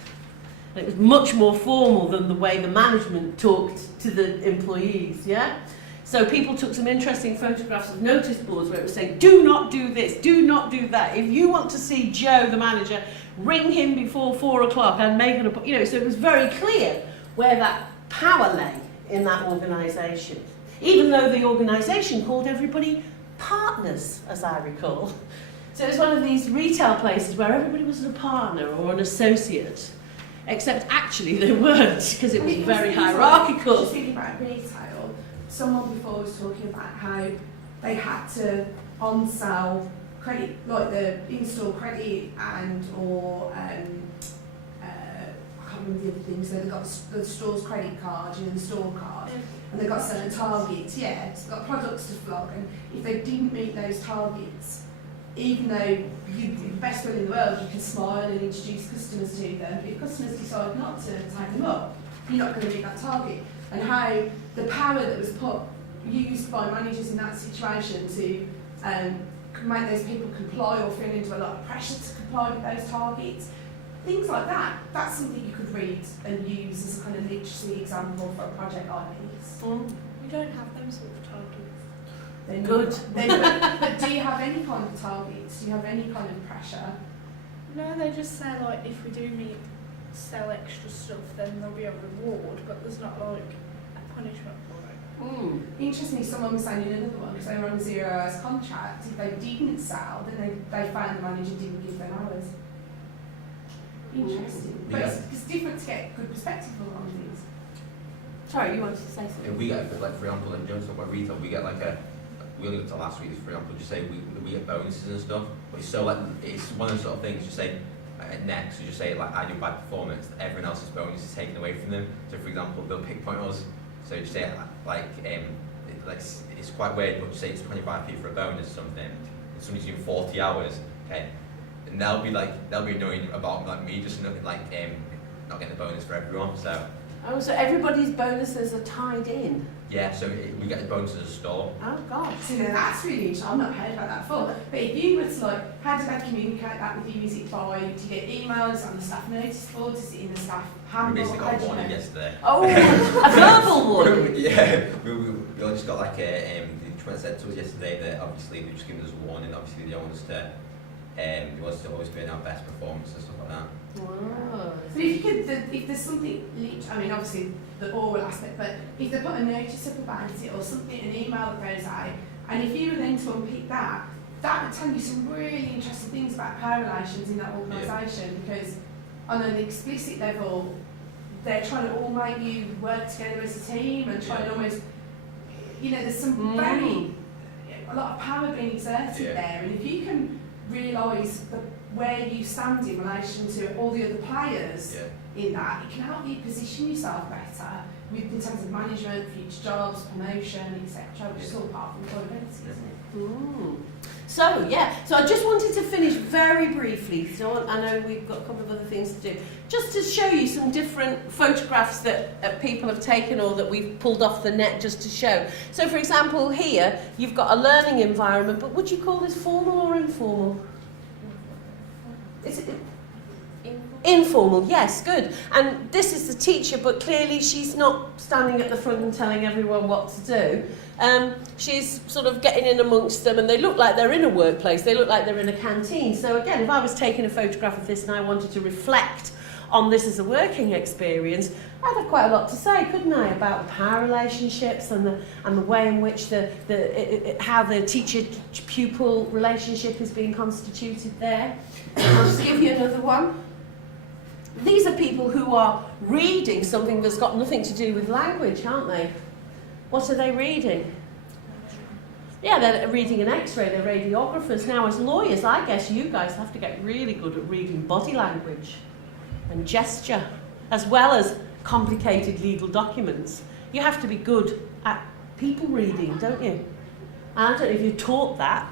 It was much more formal than the way the management talked to the employees, yeah? So people took some interesting photographs of notice boards where it was saying, do not do this, do not do that. If you want to see Joe, the manager, ring him before 4 o'clock and make an appointment. You know, so it was very clear where that power lay in that organisation. Even though the organisation called everybody partners, as I recall. So it was one of these retail places where everybody was a partner or an associate, except actually they weren't, because it was very hierarchical. Just thinking about retail, someone before was talking about how they had to on-sell credit, like the in-store credit and or I can't remember the other things. So they've got the store's credit card, the store card, and they've got certain targets. Yeah, so they've got products to flog, and if they didn't meet those targets, even though you're the best will in the world, you can smile and introduce customers to them. But if customers decide not to take them up, you're not going to meet that target. And how the power that was used by managers in that situation to make those people comply or feel into a lot of pressure to comply with those targets, things like that. That's something you could read and use as a kind of literacy example for a project like this. We don't have them sort of targets. Then Good. But do you have any kind of targets? Do you have any kind of pressure? No, they just say like if we do sell extra stuff, then there'll be a reward, but there's not like a punishment for it. Interestingly, someone was saying in another one, because they were on a 0 hours contract, if they didn't sell, then they found the manager didn't give them hours. Interesting. But it's different to get good perspective on things. Sorry, you wanted to say something? We get, like, for example, like, Jones talking about retail, we get like we only got to last week, for example, just say we get bonuses and stuff, but it's so like, it's one of the sort of things, just say, next, you just say like, I do bad performance, everyone else's bonus is taken away from them. So for example, they'll pick point us, so you say like, it's quite weird, but you say it's 25p for a bonus or something, and somebody's doing 40 hours, okay, and they'll be annoyed about like me just not getting the bonus for everyone, so. Oh, so everybody's bonuses are tied in? Yeah, so we get the bonus as a store. Oh, gosh. So that's really interesting. I've not heard about that before. But if you were to like, how do they communicate that with you? Is it by, do you get emails on the staff notice board? Is it in the staff handbook? We basically got a warning yesterday. Oh, a verbal one? Yeah, we all just got like the Trent said to us yesterday that obviously they've just given us a warning. Obviously they don't want us to, they want us to always be in our best performance and stuff like that. Wow. But if you could, if there's something, I mean obviously the oral aspect, but if they put a notice up about it or something, an email that goes out, and if you were then to unpick that, that would tell you some really interesting things about power relations in that organisation, because on an explicit level, they're trying to all make you work together as a team and try to almost, there's some a lot of power being exerted there, and if you can realise where you stand in relation to all the other players in that, it can help you position yourself better in terms of management, future jobs, promotion, etc., which is all part of employability, isn't it? So I just wanted to finish very briefly, so I know we've got a couple of other things to do, just to show you some different photographs that people have taken or that we've pulled off the net just to show. So for example here, you've got a learning environment, but would you call this formal or informal? Is it informal? Yes, good. And this is the teacher, but clearly she's not standing at the front and telling everyone what to do. She's sort of getting in amongst them, and they look like they're in a workplace. They look like they're in a canteen. So again, if I was taking a photograph of this and I wanted to reflect on this as a working experience, I'd have quite a lot to say, couldn't I, about the power relationships and the way in which how the teacher-pupil relationship is being constituted there. I'll just give you another one. These are people who are reading something that's got nothing to do with language, aren't they? What are they reading? Yeah, they're reading an X-ray, they're radiographers. Now, as lawyers, I guess you guys have to get really good at reading body language and gesture, as well as complicated legal documents. You have to be good at people reading, don't you? And I don't know if you're taught that.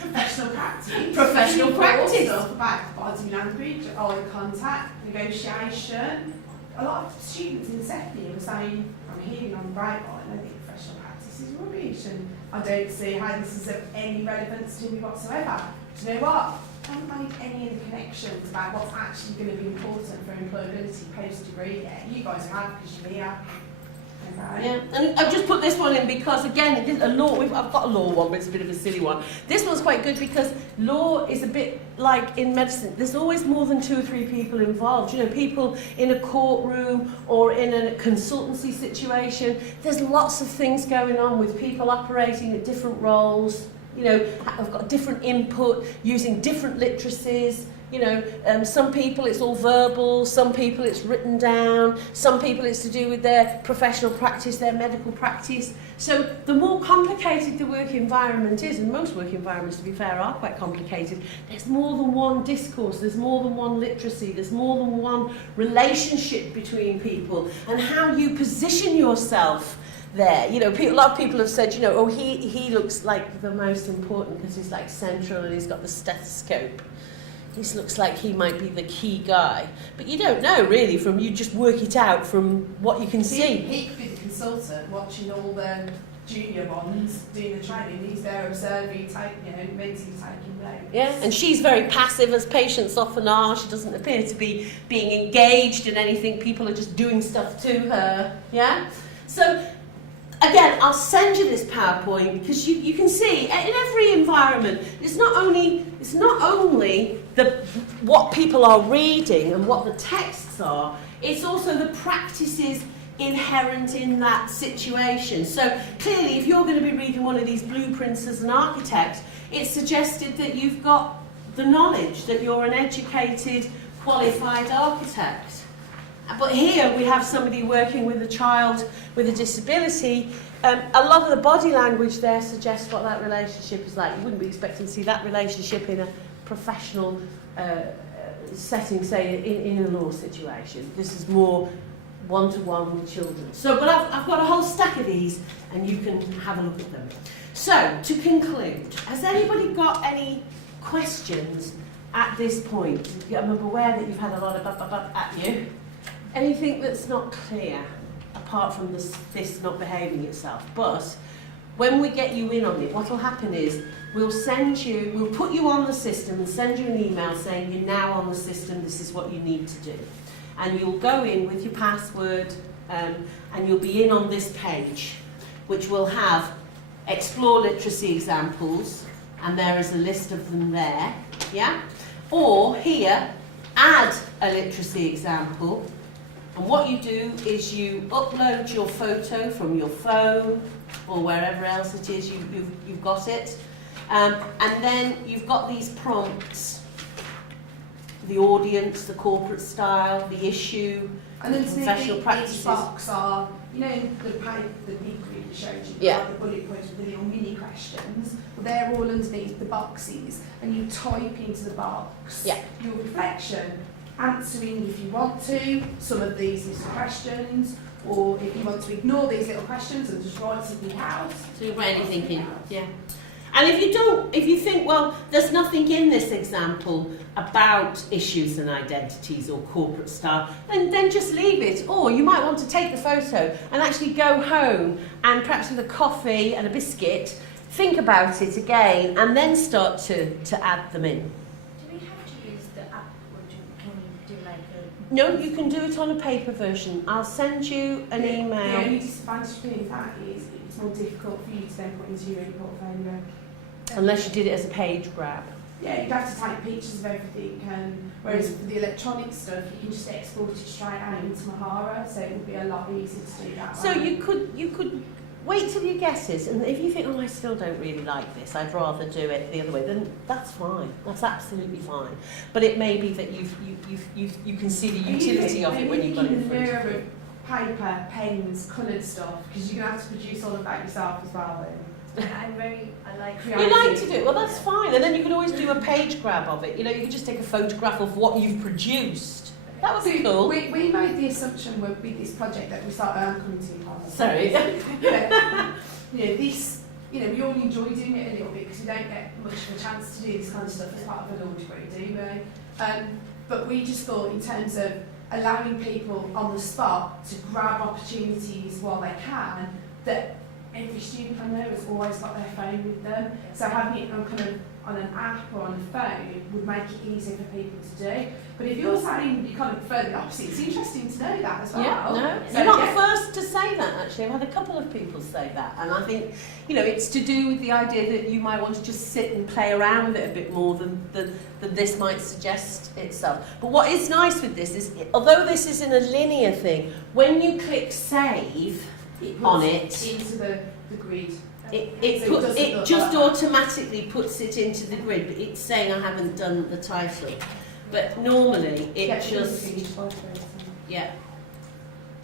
Professional practice. Professional practice. Stuff about body language, eye contact, negotiation. A lot of students in the second year were saying, I'm hearing on the grapevine, I think professional practice is rubbish and I don't see how this is of any relevance to me whatsoever. Do you know what? I haven't made any of the connections about what's actually going to be important for employability post-degree yet. You guys have, because you're here. Okay. Yeah, and I've just put this one in because, again, it is a law. I've got a law one, but it's a bit of a silly one. This one's quite good because law is a bit like in medicine. There's always more than 2 or 3 people involved. You know, people in a courtroom or in a consultancy situation. There's lots of things going on with people operating at different roles. you know, have got different input, using different literacies. You know, some people it's all verbal, some people it's written down, some people it's to do with their professional practice, their medical practice. So the more complicated the work environment is, and most work environments, to be fair, are quite complicated, there's more than one discourse, there's more than one literacy, there's more than one relationship between people, and how you position yourself there. You know, a lot of people have said, you know, oh, he looks like the most important because he's like central and he's got the stethoscope. This looks like he might be the key guy. But you don't know, really, from you just work it out from what you can see. He could be the consultant watching all the junior ones doing the training. He's there observing, mentally taking notes. Yeah, and she's very passive, as patients often are. She doesn't appear to be being engaged in anything. People are just doing stuff to her. Yeah? So, again, I'll send you this PowerPoint because you can see in every environment, it's not only what people are reading and what the texts are, it's also the practices inherent in that situation. So clearly, if you're going to be reading one of these blueprints as an architect, it's suggested that you've got the knowledge, that you're an educated, qualified architect. But here we have somebody working with a child with a disability. A lot of the body language there suggests what that relationship is like. You wouldn't be expecting to see that relationship in a professional setting, say in a law situation. This is more one-to-one with children. So, but I've got a whole stack of these, and you can have a look at them. So, to conclude, has anybody got any questions at this point? I'm aware that you've had a lot of at you. Anything that's not clear, apart from this not behaving itself. But when we get you in on it, what will happen is we'll put you on the system and send you an email saying you're now on the system, this is what you need to do. And you'll go in with your password and you'll be in on this page, which will have explore literacy examples, and there is a list of them there, yeah? Or here, add a literacy example. And what you do is you upload your photo from your phone or wherever else it is you've got it. And then you've got these prompts: the audience, the corporate style, the issue, and then professional practices. Each box are, the paper that Nick showed you, yeah. the bullet points with the little mini questions. Well, they're all underneath the boxes, and you type into the box your reflection, answering if you want to some of these little questions, or if you want to ignore these little questions and just write something else. So you write anything in, yeah. And if you think, well, there's nothing in this example about issues and identities or corporate style, then just leave it. Or you might want to take the photo and actually go home and perhaps with a coffee and a biscuit, think about it again, and then start to add them in. Do we have to use the app, or can we do like a... No, you can do it on a paper version. I'll send you an email. The only disadvantage with that is it's more difficult for you to then put into your portfolio. Unless you did it as a page grab. Yeah, you'd have to take pictures of everything, whereas for the electronic stuff, you can just export it straight out into Mahara, so it would be a lot easier to do that. So you could wait till you get it, and if you think, oh, I still don't really like this, I'd rather do it the other way, then that's fine. That's absolutely fine. But it may be that you can see the utility of it when you've got it in front of you. Paper, pens, coloured stuff, because you're going to have to produce all of that yourself as well then. I like You like to do it, well that's fine, and then you can always do a page grab of it. You can just take a photograph of what you've produced. That would be cool. We made the assumption with this project that we started coming to you on. Sorry. This, we all enjoy doing it a little bit because we don't get much of a chance to do this kind of stuff as part of a law degree, do we? But we just thought, in terms of allowing people on the spot to grab opportunities while they can, that every student I know has always got their phone with them. So having it on an app or on a phone would make it easier for people to do. But if you're saying you kind of prefer the opposite, it's interesting to know that as well. Yeah, no, so, you're not the first to say that actually. I've had a couple of people say that, and I think it's to do with the idea that you might want to just sit and play around with it a bit more than this might suggest itself. But what is nice with this is, although this isn't a linear thing, when you click save on it into the the grid. It just automatically puts it into the grid, but it's saying I haven't done the title. But normally it just, yeah.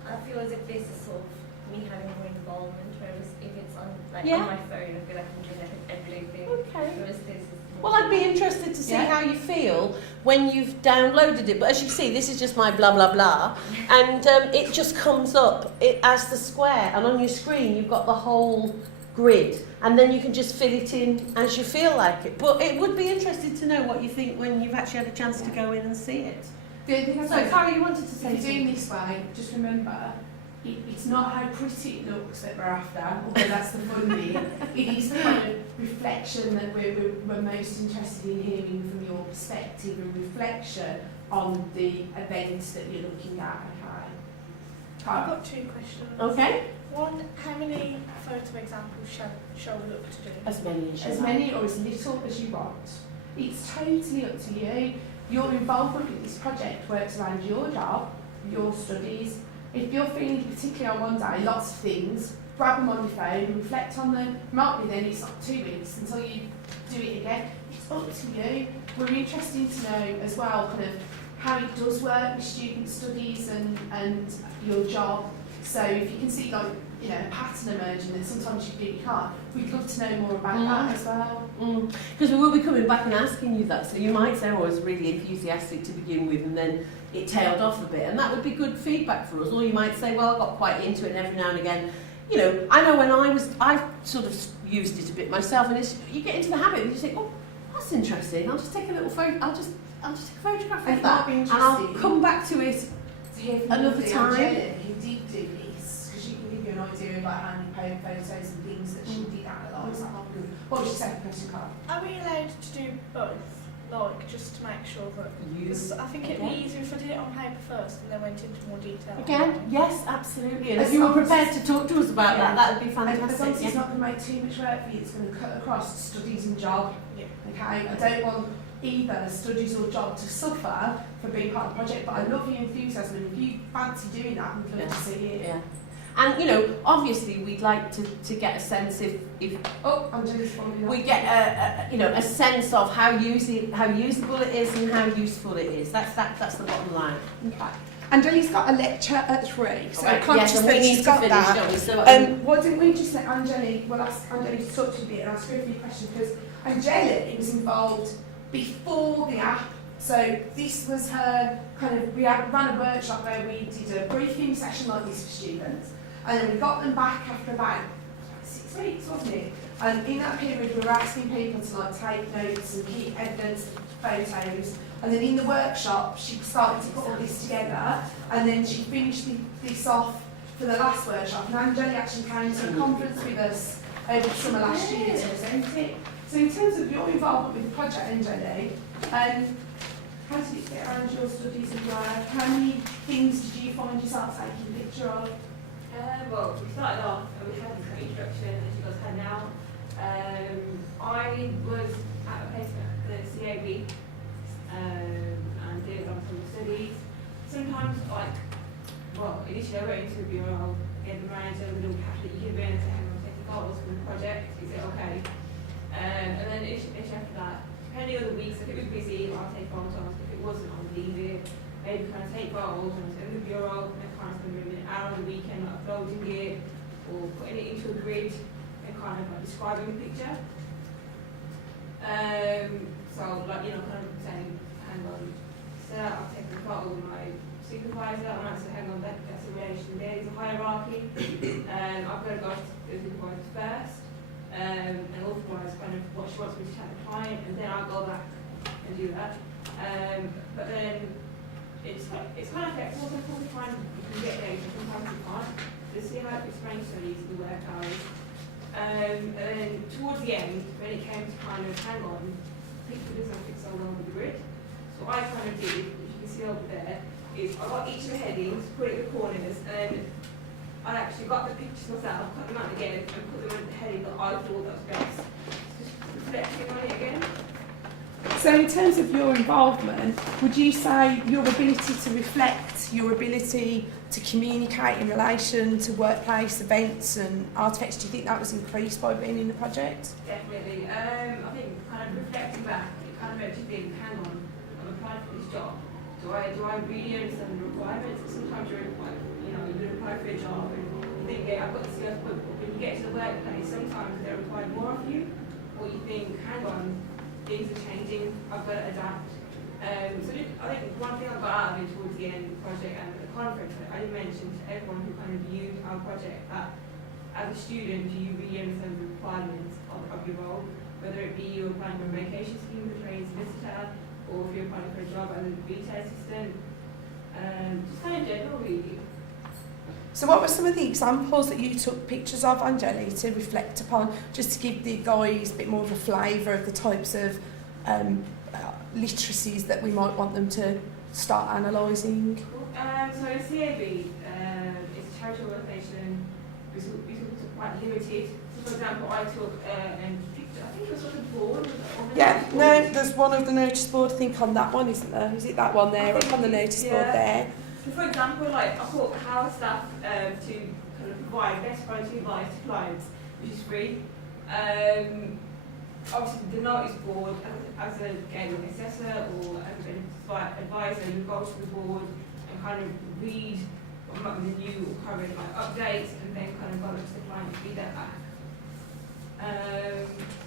I feel as if this is sort of me having more involvement, whereas if it's on like Yeah. on my phone, I feel like I'm doing everything. Okay. Whereas this is Well, I'd be interested to see Yeah. how you feel when you've downloaded it. But as you see, this is just my blah, blah, blah. And it just comes up as the square. And on your screen, you've got the whole grid. And then you can just fill it in as you feel like it. But it would be interesting to know what you think when you've actually had a chance to go in and see it. The only thing I So, say, Cara, you wanted to if say you're doing something? this way, just remember, it's not how pretty it looks that we're after, although that's the fun bit. It is the kind of reflection that we're most interested in hearing from your perspective and reflection on the events that you're looking at, okay? I've Cara? got two questions. Okay. One, how many photo examples shall we look to do? As many as you As like. many or as little as you want. It's totally up to you. Your involvement with this project works around your job, your studies. If you're feeling particularly on one day, lots of things, grab them on your phone, reflect on them. Might be then it's not 2 weeks until you do it again. It's up to you. We're interested to know as well kind of how it does work with student studies and your job. So if you can see like, you know, a pattern emerging that sometimes you do, you can't, we'd love to know more about that as well. Because we will be coming back and asking you that. So you might say, oh, I was really enthusiastic to begin with, and then it tailed off a bit. And that would be good feedback for us. Or you might say, well, I got quite into it, and every now and again, you know, I know when I sort of used it a bit myself, and you get into the habit, and you think, oh, that's interesting. I'll just take a little photo. I'll just take a photograph of that, and I'll come back to it To hear from another time. Angela, who did do this, because she can give you an idea about how many photos and things that she did analyse. What was your second question, Carl? Are we allowed to do both? Like, just to make sure that... I think it'd be easier if I did it on paper first and then went into more detail. Again, yes, absolutely. And As if you were long as- prepared to talk to us about Yeah. that would be As long fantastic. as it's not going to make too much work for you, it's going to cut across studies and job. Yeah. Okay, I don't want either studies or job to suffer for being part of the project, but I love your enthusiasm, and if you fancy doing that, we'd love to see it. Yeah. And, you know, obviously we'd like to get a sense if Oh, Angela's following up. we get a sense of how usable it is and how useful it is. That's the bottom line. Okay. Angeli's got a lecture at 3, so I'm Right, conscious yes, and that we need she's to got finish, that. don't we? So, Why don't we just let Angeli, we'll ask Angeli to talk to you a bit and ask her a few questions, because Angeli was involved before the app. So this was her kind of, we ran a workshop where we did a briefing session like this for students, and then we got them back after about 6 weeks, wasn't it? And in that period we were asking people to like take notes and keep evidence and photos, and then in the workshop she started to put all this together, and then she finished this off for the last workshop, and Angeli actually came to a conference with us over the summer last year to present it. So in terms of your involvement with the project, Angeli, how did it get around your studies and work? How many things did you find yourself taking a picture of? Well, we started off and we had a great introduction, as you guys had now. I was at a placement at the CAB and did some studies. Sometimes, initially I went into a bureau, get the manager a little packet that you give in and say, hey, I'm taking photos from the project, is it okay? And then after that, depending on the weeks, if it was busy, I'll take photos. If it wasn't, I'll leave it. Maybe kind of take photos and send the bureau and kind of spend an hour on the weekend like uploading it or putting it into a grid and kind of like describing the picture. So like, you know, kind of saying, hang on, so I've taken a photo with my supervisor and I said, hang on, that's a relation there, there's a hierarchy. I've got to go to the supervisor first and authorize kind of what she wants me to tell the client, and then I'll go back and do that. But then it's kind of flexible, so all the time you can get there, sometimes you can't. The CI explained studies and the work hours. And then towards the end, when it came to kind of hang on, picture doesn't fit so well with the grid. So what I kind of did, if you can see over there, is I got each of the headings, put it in the corners, and I actually got the pictures myself, cut them out again, and put them in the heading that I thought that was best. Just reflecting on it again. So in terms of your involvement, would you say your ability to reflect affect your ability to communicate in relation to workplace events and artifacts? Do you think that was increased by being in the project? Definitely. I think kind of reflecting back, it kind of makes you think, hang on, I'm applying for this job. Do I really understand the requirements? Sometimes you're like, you know, you apply for a job and you think, yeah, I've got the skills, but when you get to the workplace, sometimes they require more of you, or you think, hang on, things are changing, I've got to adapt. So I think one thing I got out of it towards the end of the project and the conference, I did mention to everyone who kind of viewed our project that as a student, do you really understand the requirements of your role? Whether it be you applying for a vacation scheme with a trained solicitor, or if you're applying for a job as a retail assistant, just kind of general really. So what were some of the examples that you took pictures of, Angeli, to reflect upon, just to give the guys a bit more of a flavour of the types of literacies that we might want them to start analysing? So CAB is a charitable organisation. We took quite limited. So for example, I took picture, I think it was on the board. Yeah, no, there's one of the notice board, I think, on that one, isn't there? Is it that one there, up on the notice board there? So for example, like I thought how staff to kind of provide best quality advice to clients, which is free. Obviously the notice board, as a assessor or as an advisor, you go to the board and kind of read the new or current like updates and then kind of go to the client and feed that back.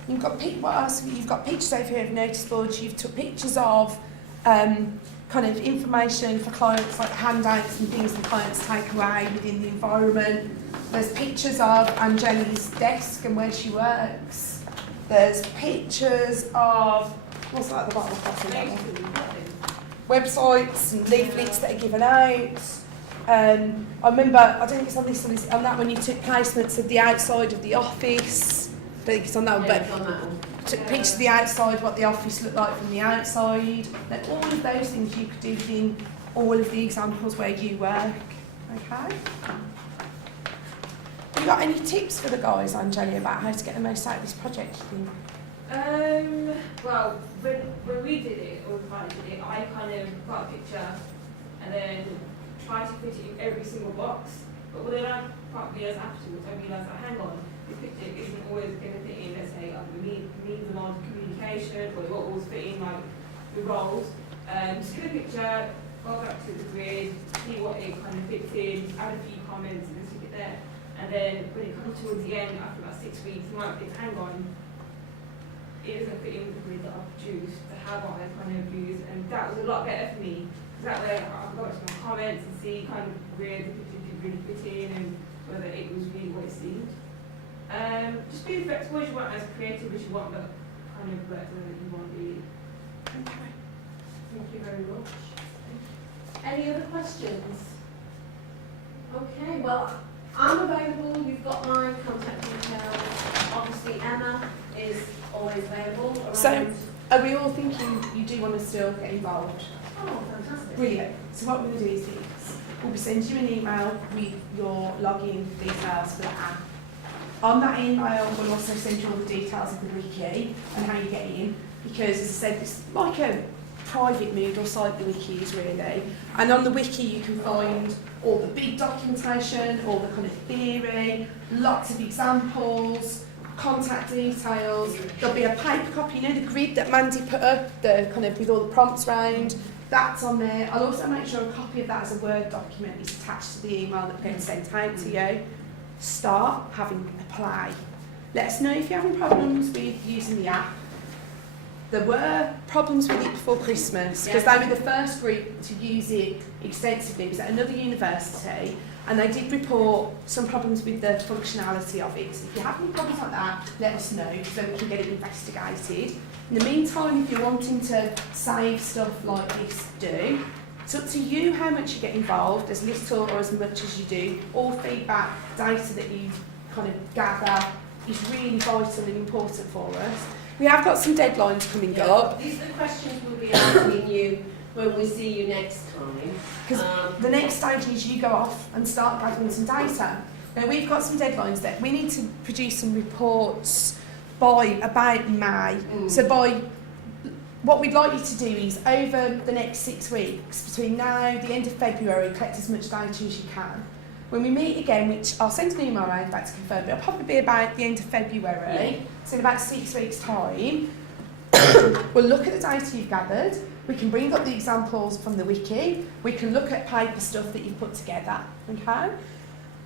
You've got what else? You've got pictures over here of notice boards. You've took pictures of kind of information for clients, like handouts and things that clients take away within the environment. There's pictures of Angeli's desk and where she works. There's pictures of, what's that at the bottom of that one? Websites and leaflets that are given out. I remember, I don't think it's on this one, it's on that one you took placements of the outside of the office. I don't think it's on that one, but took pictures of the outside, what the office looked like from the outside. Then all of those things you could do within all of the examples where you work. Okay? Have you got any tips for the guys, Angeli, about how to get the most out of this project, do you think? Well, when we did it, or when I did it, I kind of got a picture and then tried to fit it in every single box. But when I realised afterwards, I realised that, hang on, this picture isn't always going to fit in, let's say, the means of large communication, or it won't always fit in, like, the roles. Just get a picture, go back to the grid, see what it kind of fits in, add a few comments, and then stick it there. And then when it comes towards the end, after about 6 weeks, you might think, hang on, it doesn't fit in with the grid that I've produced, to have what I kind of used, and that was a lot better for me. Because that way I can go to my comments and see kind of where the picture did really fit in and whether it was really what it seemed. Just be as flexible as you want, as creative as you want, but kind of whatever you want really. Okay. Thank you very much. Any other questions? Okay, well, I'm available. You've got my contact details. Obviously, Emma is always available. Around. So, are we all thinking you do want to still get involved? Oh, fantastic. Brilliant. So what we're going to do is this. We'll be sending you an email with your login details for the app. On that email, we'll also send you all the details of the wiki and how you get in, because as I said, it's like a private Moodle site, the wiki is really. And on the wiki you can find all the big documentation, all the kind of theory, lots of examples, contact details. There'll be a paper copy, you know, the grid that Mandy put up, the kind of with all the prompts round. That's on there. I'll also make sure a copy of that as a Word document is attached to the email that gets sent out to you. Start having a play. Let us know if you're having problems with using the app. There were problems with it before Christmas because they were the first group to use it extensively. It was at another university and they did report some problems with the functionality of it. So if you have any problems like that, let us know so we can get it investigated. In the meantime, if you're wanting to save stuff like this, do. It's up to you how much you get involved, as little or as much as you do. All feedback, data that you kind of gather is really vital and important for us. We have got some deadlines coming up. These are the questions we'll be asking you when we see you next time. Because the next stage is you go off and start gathering some data. Now we've got some deadlines that we need to produce some reports by about May. So by what we'd like you to do is, over the next 6 weeks, between now the end of February, collect as much data as you can. When we meet again, which I'll send an email around back to confirm, but it'll probably be about the end of February, so in about 6 weeks' time, we'll look at the data you've gathered, we can bring up the examples from the wiki, we can look at paper stuff that you've put together, okay?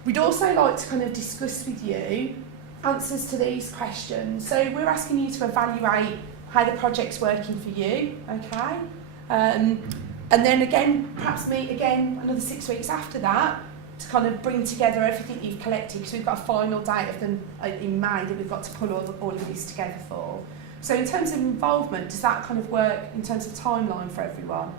We'd also like to kind of discuss with you answers to these questions. So we're asking you to evaluate how the project's working for you, okay? And then again, perhaps meet again another 6 weeks after that to kind of bring together everything you've collected, because we've got a final date of them in May that we've got to pull all of this together for. So in terms of involvement, does that kind of work in terms of timeline for everyone?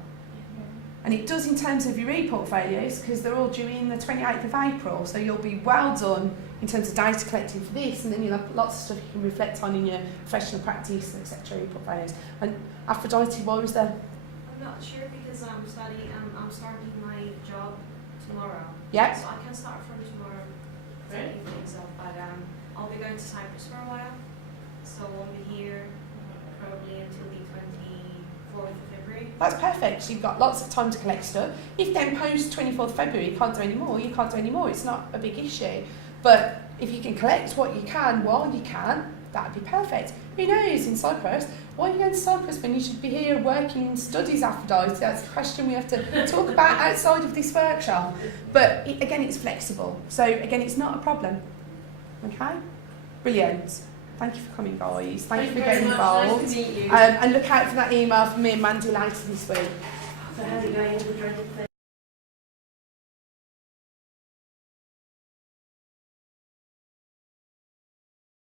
And it does in terms of your e-portfolios, because they're all due in the 28th of April, so you'll be well done in terms of data collecting for this, and then you'll have lots of stuff you can reflect on in your professional practice, etc. e-portfolios. And Aphrodite, why was there? I'm not sure because I'm starting my job tomorrow. Yep. So I can start from tomorrow. Right. Taking things up, but I'll be going to Cyprus for a while, so I'll be here probably until the 24th of February. That's perfect. So you've got lots of time to collect stuff. If then post 24th February you can't do any more, you can't do any more. It's not a big issue. But if you can collect what you can while you can, that'd be perfect. Who knows, in Cyprus? Why are you going to Cyprus when you should be here working in studies, Aphrodite? That's a question we have to talk about outside of this workshop. But again, it's flexible. So again, it's not a problem. Okay? Brilliant. Thank you for coming, guys. Thank you for very getting much. involved. Nice to meet you. And look out for that email from me and Mandy later this week. So how's it going with the dreaded thing?